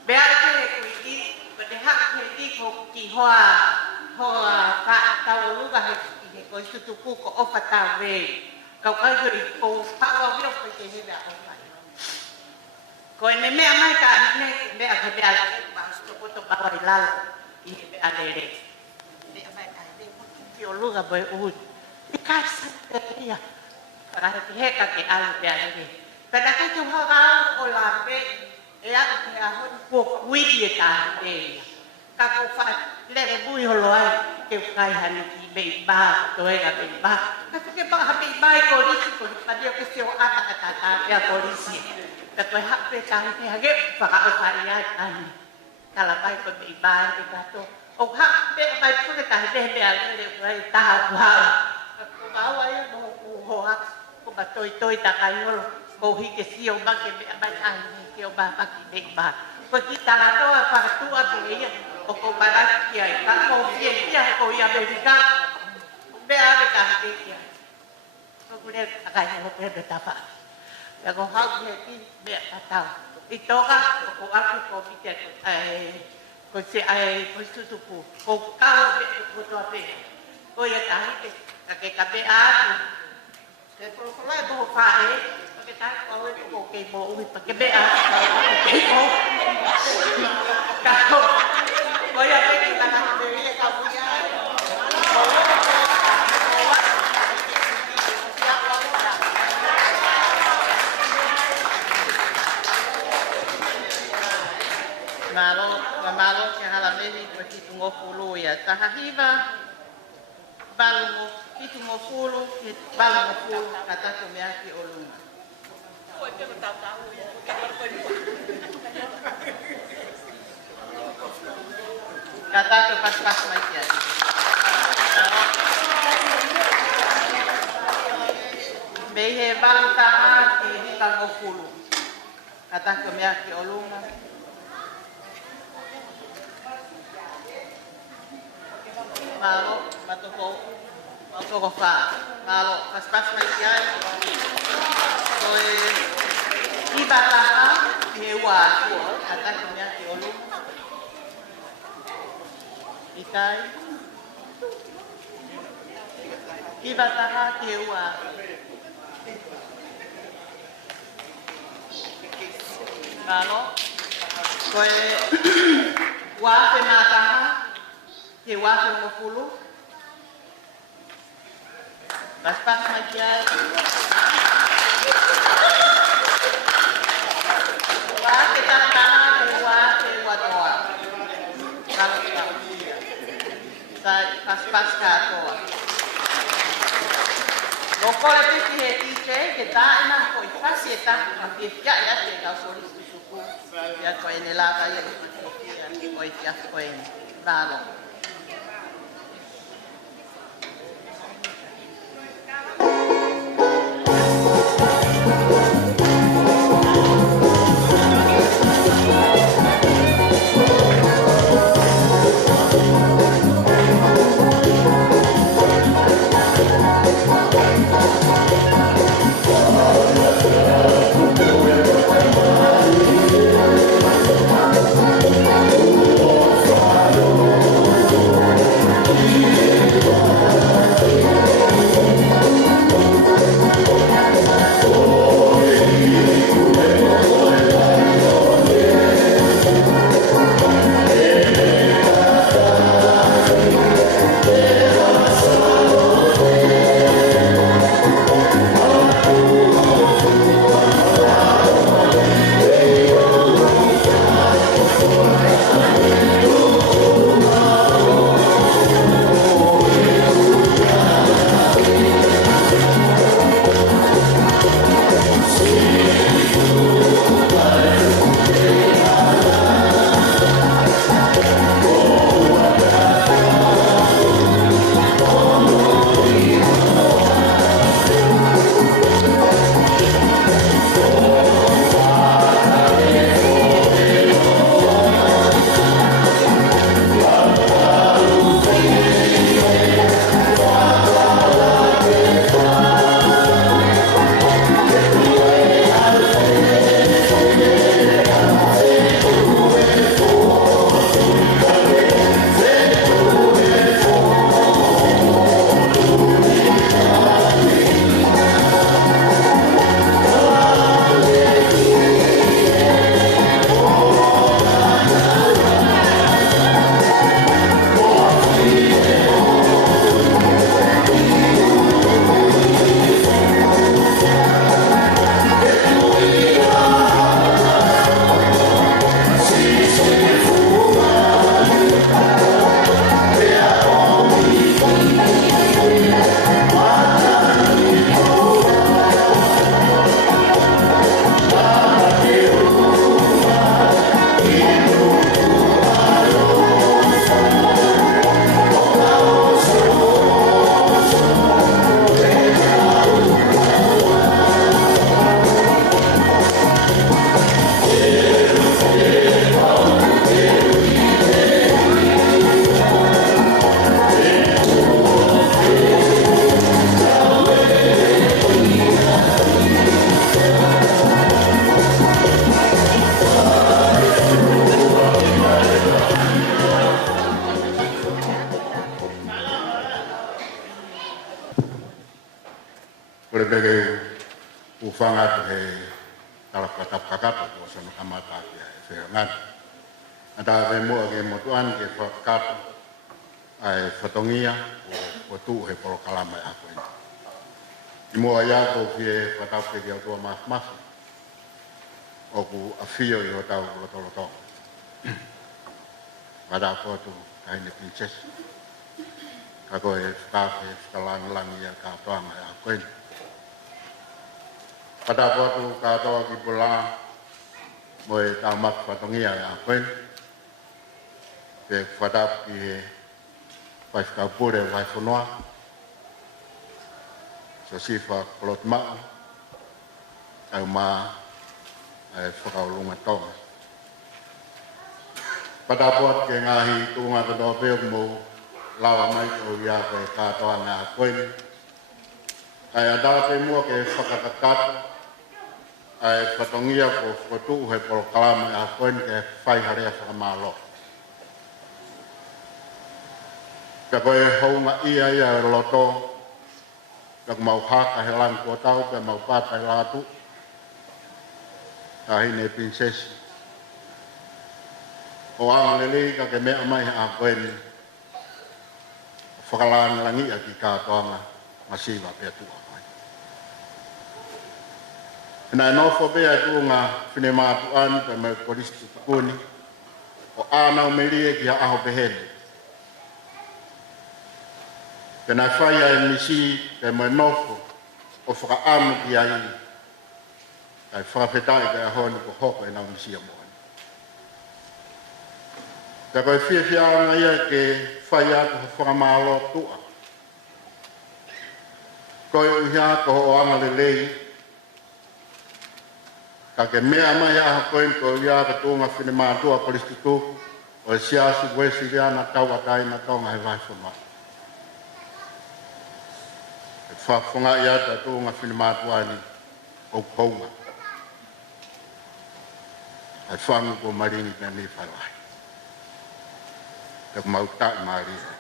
Bea ke kuidi, but the hak kuidi ko ki hoa ka tau luga he ko tutuku ko ofa ta ve. Ka ka ko pa wa vio ko ke he da o mai. Ko ne me mai ka ne me a ka bea ba sto ko to pa wa la I be alere. Ne mai ka ne ko ki o luga boy u. E ka sa te ya. Para que heca que algo de ahí. Pero que tu joga o la ve, ella que a un poco cuidita de ella. Capo fa le bui o lo ai que cai han ki be ba, to era be ba. Que ba ha be ba ko ri ko pa dio que se o ata ata ya polisi. Pero ha pe ka ni ha ge fa ka fa ya an. Kala bai ko be ba de gato. O ha be bai ko que ta de be ale le ta ha. Ko ba wa ya mo ko ha ko ba toi ta kai no ko hi ke si o ba ke ba ai ke o ba ki de ba ko ki ta la to pa tu a ke ia o ko ba ra ki ai ta ko fi ia ko ia be ka be a be ka ke ia ko ku le ta kai no pe ta pa ya ko ha ke ki be ta ta I to ka ko a ko mi te ai ko se ai ko tu ko ka be ko to pe ko ia ta hi ke ka be a Để tôi có lại bộ phải cái trái có cái bộ kỳ bộ thì cái bé à cái bộ cả không bây giờ cái gì là làm gì vậy cậu bây giờ malo que halameli ko kitungo fulu ya tahiva balu Itu ngofulu, bala ngofulu, kata kumiaki olunga. Kata ke pas-pas makia. Behe balu taha ki hita ngofulu. Kata kumiaki olunga. Malo, matoko. Ako fa, malo paspas mai kiai. Koi iba taha, he ua tua, kata kumia ki olu. Ikai. Kiva taha ki ua. Kalo. Koe wafe mataha. Ki wafe mokulu. Paspas makiai. Wafe taha ki wafe watoa. Kalo ka usia. Sai paspas katoa. Lokole piti he tite ke taina ko ifasi eta ke fia ya ke ka sori suku ya ko ene lava ya ko ifia ko ene valo. Berbagi ufangat he kalau kata kakak tu sama kamata ya serangan. Ada remo age motuan ke fakat ai fatongia o tu he por kalama aku ini. Imo aya ko ke patau ke dia tu mas o ku afio yo tau loto. Pada aku tu kain princess. Kako he kafe kalang ya ka tuang aku ini. Pada waktu kata kita pulang, boleh tamat patungia ya, pen. Pada pi pas kapur pas funua, sesifa klot mak, ama fakau lungan tong. Pada waktu ngahi tunga kedope mau lawa mai ya kata anak pen. Kaya dapat semua ke fakakat ai whatongia ko whakatu he porokalama a koen ke whai harea whakamalo. Ka koe haunga ia ia loto, ka mau haka he lang kua tau, ka mau pātai lātu, ka hine prinsesi. O anga lele ka ke mea mai a koen, whakalana langi a ki kātoanga, masiwa pia tua. Nā nofo bea tuunga whine mātu anu pe mai koristu tukuni o ānau merie ki aho pehene. Pe nā whaia e misi pe mai nofo o whakaamu ki ai kai whakawhetai kai ahoni ko hoko e nau misi a moani. Ka koe whiawhiaanga ia ke whaia ko whakamālo tua. Koe uhia ko o anga lelei ka ke mea mai a koe ko ia ka tūnga whine mātua koristutuku o e siasu wesi riana tau atai na tonga he vai whanua. E whafunga ia ta tūnga whine mātua ni o kounga. E whangu ko maringi na ni whaiwai. Te mau tai maria.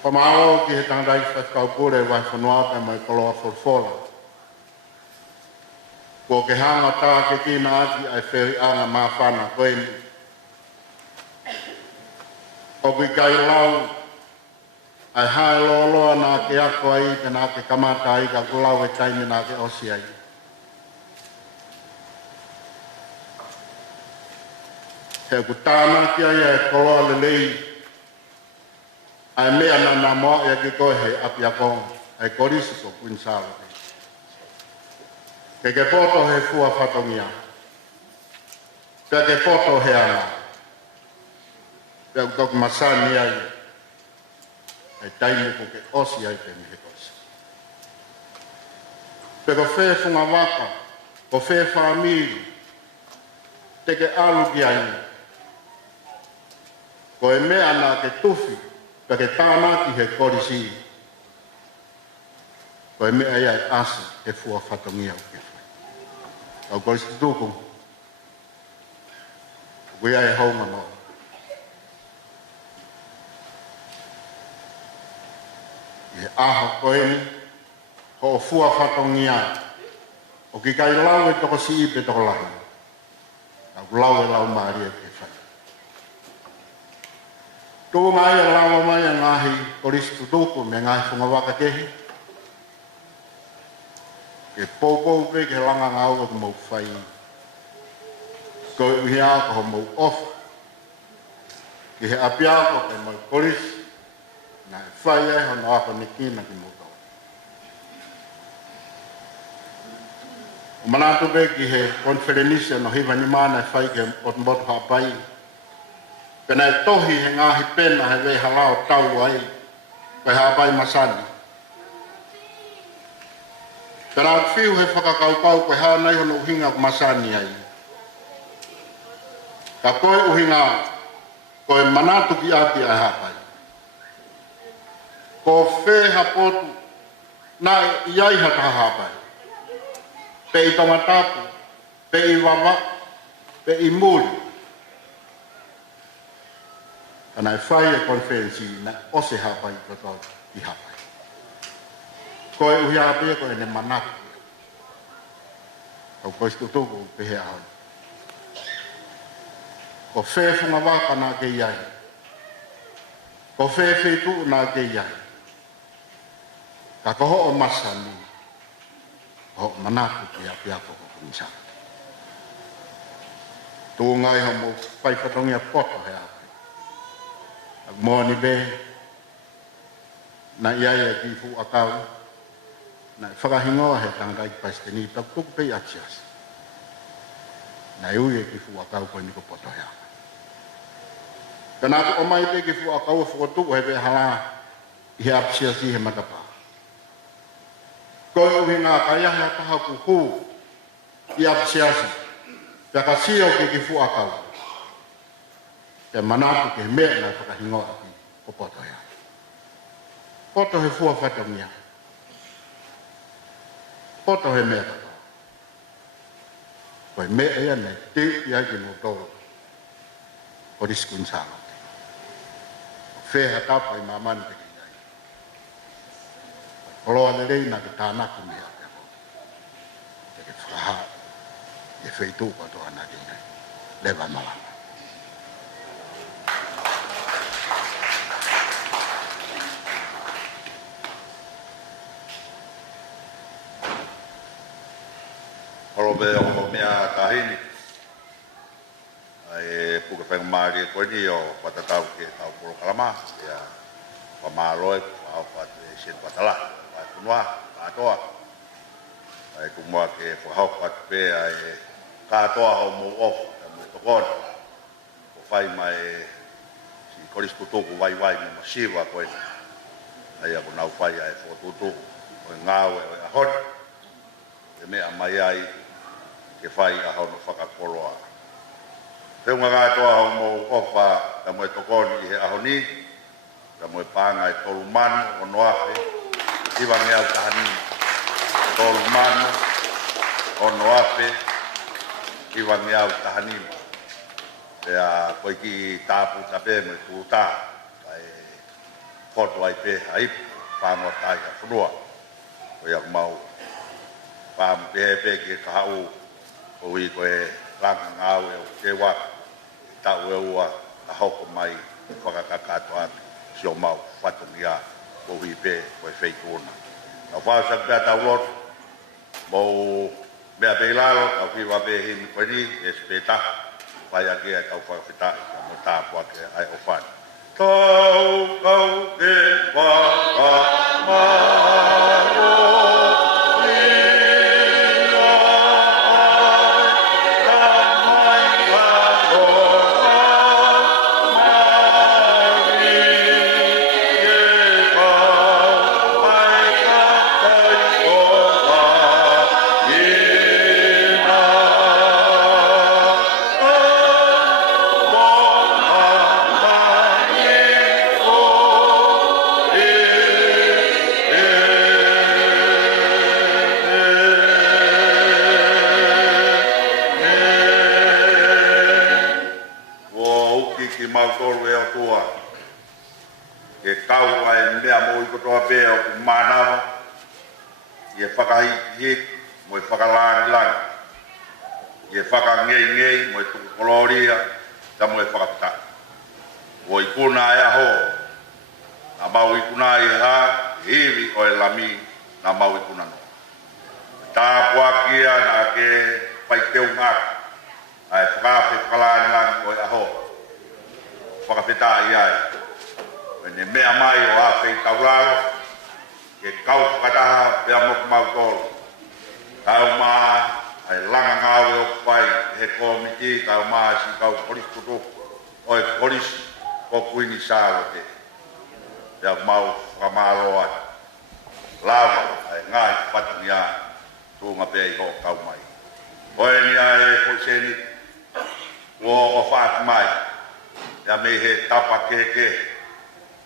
Pamao ki he tangai whakau pure vai whanua pe mai koloa wholwhola. Ko ke hanga tā ke tina ati ai whiri anga mā whana koeni. O ki kai lau ai hae loloa nā ke ako ai te nā ke kamata ai ka kulau e taimi nā ke osi ai. He ku tāna ki ai e koloa lelei ai mea nana moa e ki koe he api a kong ai korisi ko kuinsalo. Ke poto he fua whatongia. Ke poto he ana. Pe utok masani ai. Ai taimi ko ke osi ai te mihe kosi. Pe ko whee funga waka, ko whee whamiri, te ke alu ki ai. Ko e mea nā ke tuwhi, pe ke tāna ki he korisi. Ko e mea iai asi he fua whatongia o ke. Au koristu tuku, kui ai haunga no. I aho koeni, ho o fua whatongia, o ki kai lau e toko si ipe toko lahi. Au lau e lau maari e ke whai. Tū ngai e lau mai a ngahi koristu tuku me ngahi whunga waka kehi. Ke pōpou pe ke langa ngau e mau whai. Ko uhi ako ho mau ofa. Ke he api ako ke mau koris. Na e whai e hono ako ni kina ki mau tau. O manatu pe ki he konferenisia no hiwa ni mana e whai ke otmbotu hapai. Pena e tohi he ngahi pena he wei halao tau ai. Kai hapai masani. Tera whiu he whakakaupau koe hānei hono uhinga ko masani ai. Ka koe uhinga koe manatu ki api ai hapai. Ko whēha potu nā iai hata hapai. Pe i tomatapu, pe i wawa, pe i muri. Kana e whai e konferensi na ose hapai koto i hapai. Koe uhi api e koe ne manatu. Kau koe stutuku pehe au. Ko whewhunga waka nā ke iai. Ko whewhetu nā ke iai. Ka koho o masani. Ko manatu ki api ako ko kumisa. Tū ngai ho mo whaifatongi a poto he api. Ak mōni be. Na iai e kifu akau. Na whakahingoa he tangai paiste ni tau tuku pei aksias. Na ui e ki fu akau koe ni ko poto hea. Kana ko mai te ki fu akau whakotu he pe hala i he aksias i he matapa. Koe uhi ngā kaya hea taha ku hu i aksias. Pea ka sio ki fu akau. Pea manatu ki he mea na whakahingoa ki ko poto hea. Poto he fua whatongia. poto he mea kato. Koe mea ea ne te ia ki no tō Police Queen Charlotte. Whea tapa i mamani te ki ai. Oloa le reina ke tānaku mea te ho. Te ke whaha e wheitu kato ana ki ai. Lewa malama. Oro be o mea tahini. Ai puka whenga maari e koe ni o patatau ke tau poro kalama. Ia pamaroe au pat e sen patala. Ai kunua, katoa. Ai kumua ke whahau pat pe ai katoa au mo off. Mo tokon. Ko whai mai si koris kutuku wai mo masiva koe. Ai ako nau whai ai whotutu. Koe ngāwe o ahon. E mea mai ai ke whai a hau no whakakoroa. Whiunga ngātoa hau mō ofa ta moe tokoni i he ahoni, ta moe pānga e tolu manu o noafe, iwa ngea tahani. Tolu manu o noafe, iwa ngea tahani. Pea koe ki tāpu tape me tūtā, kai koto ai pe haipu, whāngoa tai ka whanua. Koe ak mau, whāmu pehe ki ka hau, Oi koe langa ngāu e o te waka, tau e ua a hoko mai whakakakato atu, si o mau whatongi a oi pe koe wheikona. Nau whāsak pēr tau lotu, mou mea pe lalo, tau whiwa pe himi koe ni, e spēta, whai a kia tau whakawhitai, ka mo tāpua ke ai o whani. Tau kau ke whakamaro, manawa, i e whakahik, mo e whakalani, i e whakangei, mo e tukukoloria, ta mo e whakapita. O i kuna e aho, na mau i kuna i ha, hiwi o e lami, na mau i kuna no. Tā kia na ke paiteu ngak, ai whakalani o e aho, whakapita i ai. Ne mea mai o a whei tauraro, ke kau whakataha pia moku mautoro. Tau maa, ai langa ngāwe o whai, he komiti, tau maa si kau polis kutu, o e polis ko kuini Charlotte. Pia mau whakamāroa, lawa, ai ngai whatani a, tūnga pia i ho kau mai. Oe ni a e poiseni, o whaati mai, ya me he tapa keke,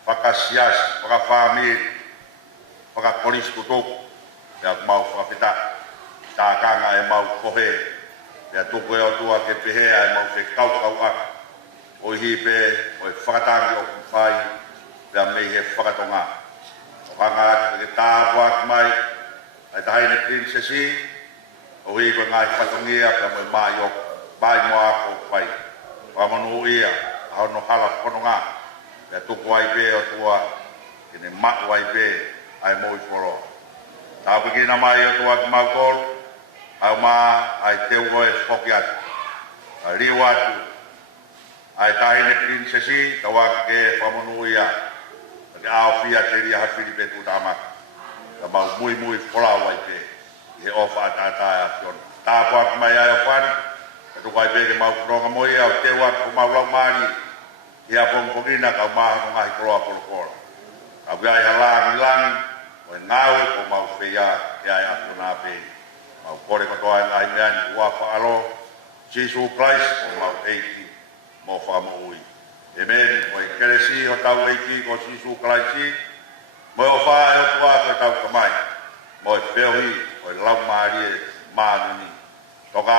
whakasias, whakawhamiri, whakapolis kutuku, pia mau whakapita, tā kanga e mau kohe, pia tuku e o tua ke pehea e mau whekau aka, o hipe, o e whakatangi o kuwhai, pia mei he whakatonga. O hanga atu ke tāwak mai, ai tahaine prinsesi, o hipe ngai whakatongia, pia moi mai o bai moa ako whai, whamanu ia, hao no hala whanonga, pia tuku ai pe o tua, kene matu ai pe, ai moi whoro. Tā pekina mai o tua ki mautoro, au maa ai teu oe whoki atu. Ai riu atu, ai tahine prinsesi, tawaki ke whamanu ia, ke ao fia te ria hawhiri pe tu tāmaka. Ta mau mui wholau ai pe, he ofa atatai a fiona. Tā puaki mai ai o whani, ka tuku ai pe ke mau whronga moi au teu atu ko mau lau maari, ia pongpongina kau maha ngahi koroa korokola. Kau ai halangi, o e ngāwe ko mau whea, e ai atu nā pe. Mau kore katoa e ngahi meani, ua whaalo, Jesus Christ, o mau eiki, mo whaamo ui. E meni, o e keresi o tau eiki ko Jesus Christ, mo e o whae o tua koe tau kamai, mo e whiohi, o lau marie manini toka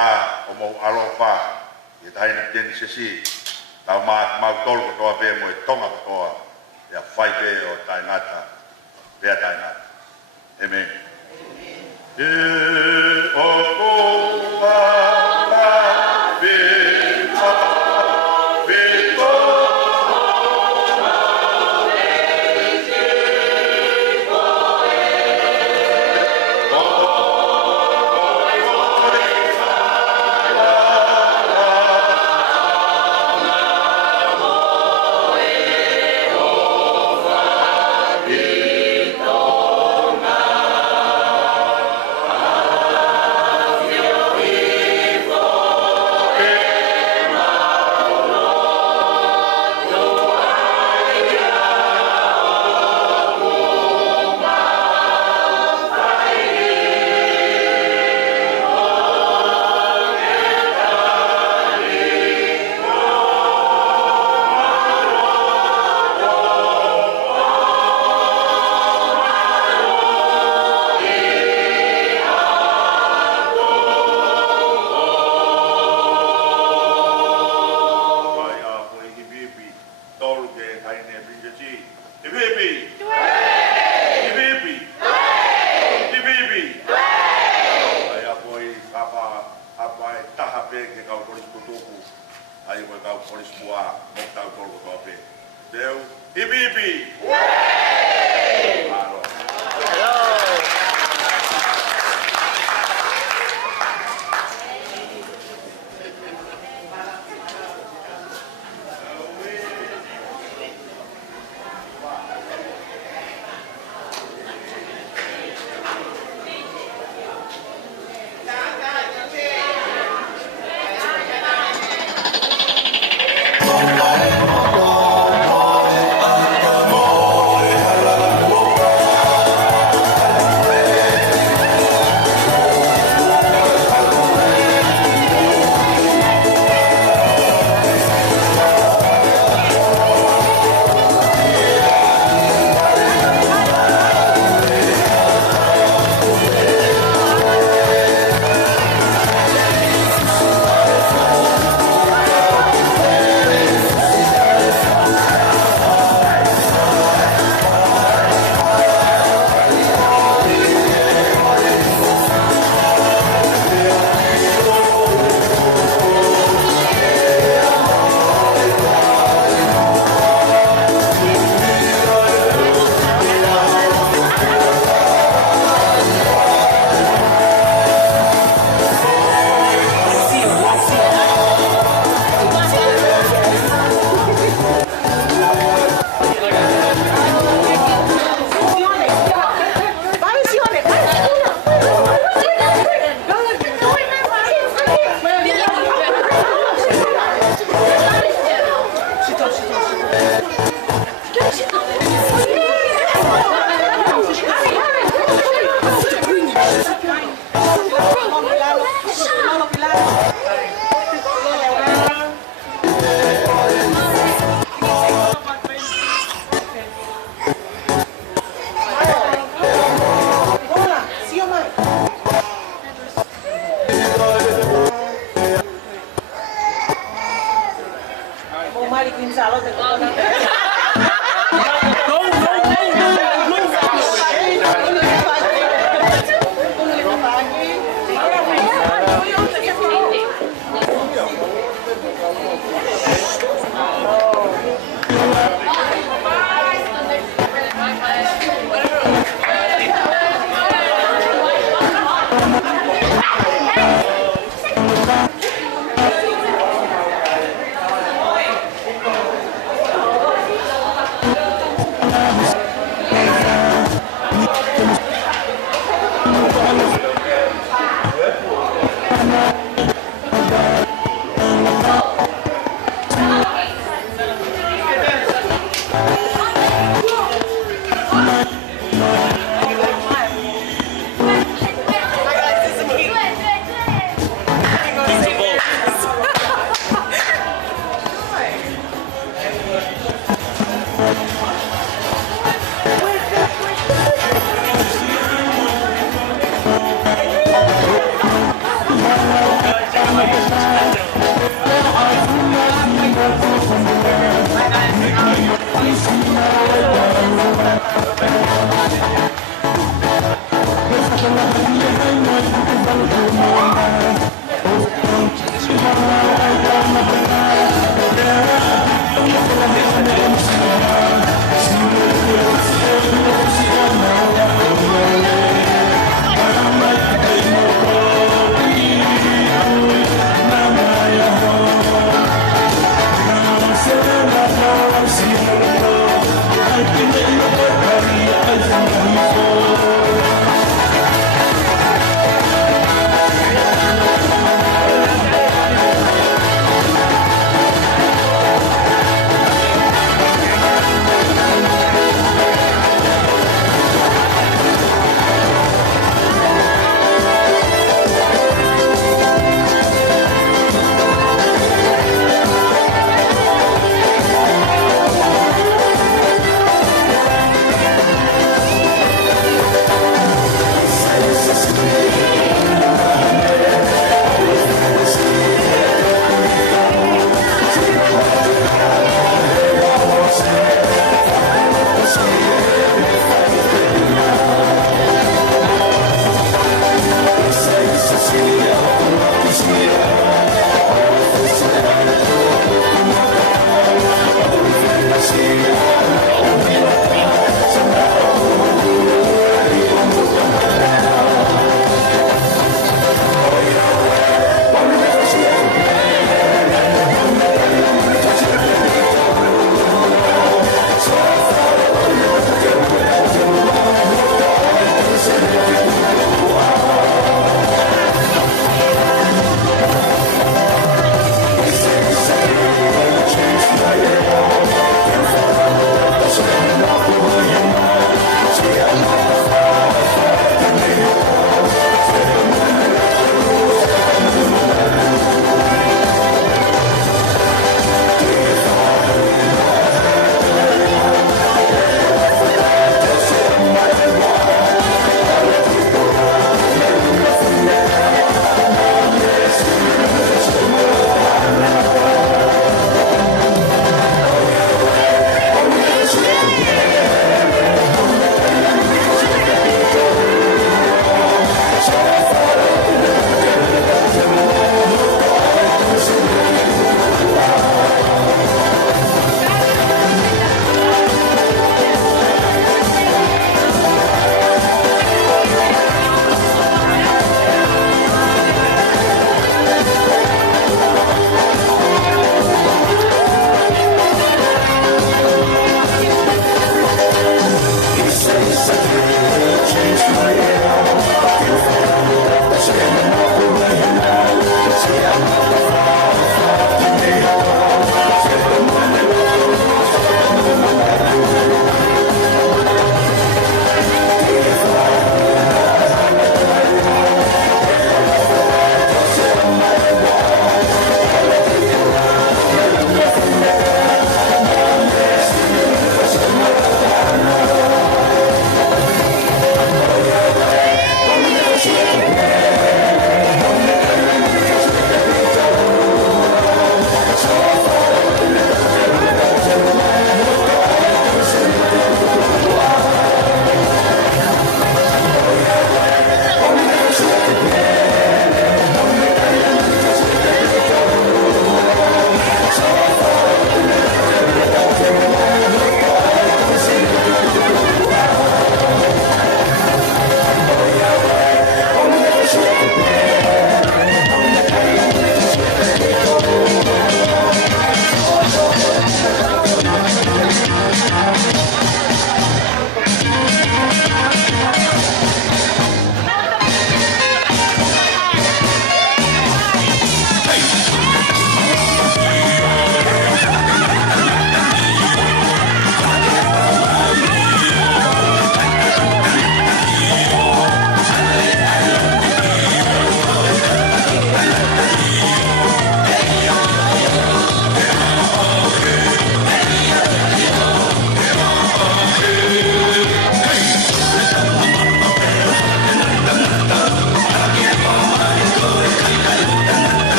o mo alofa e dai na teni sesi tau ma tol ko toa pe mo tonga toa ya fai pe o tai ngata pe tai ngata amen e o toa Thank you.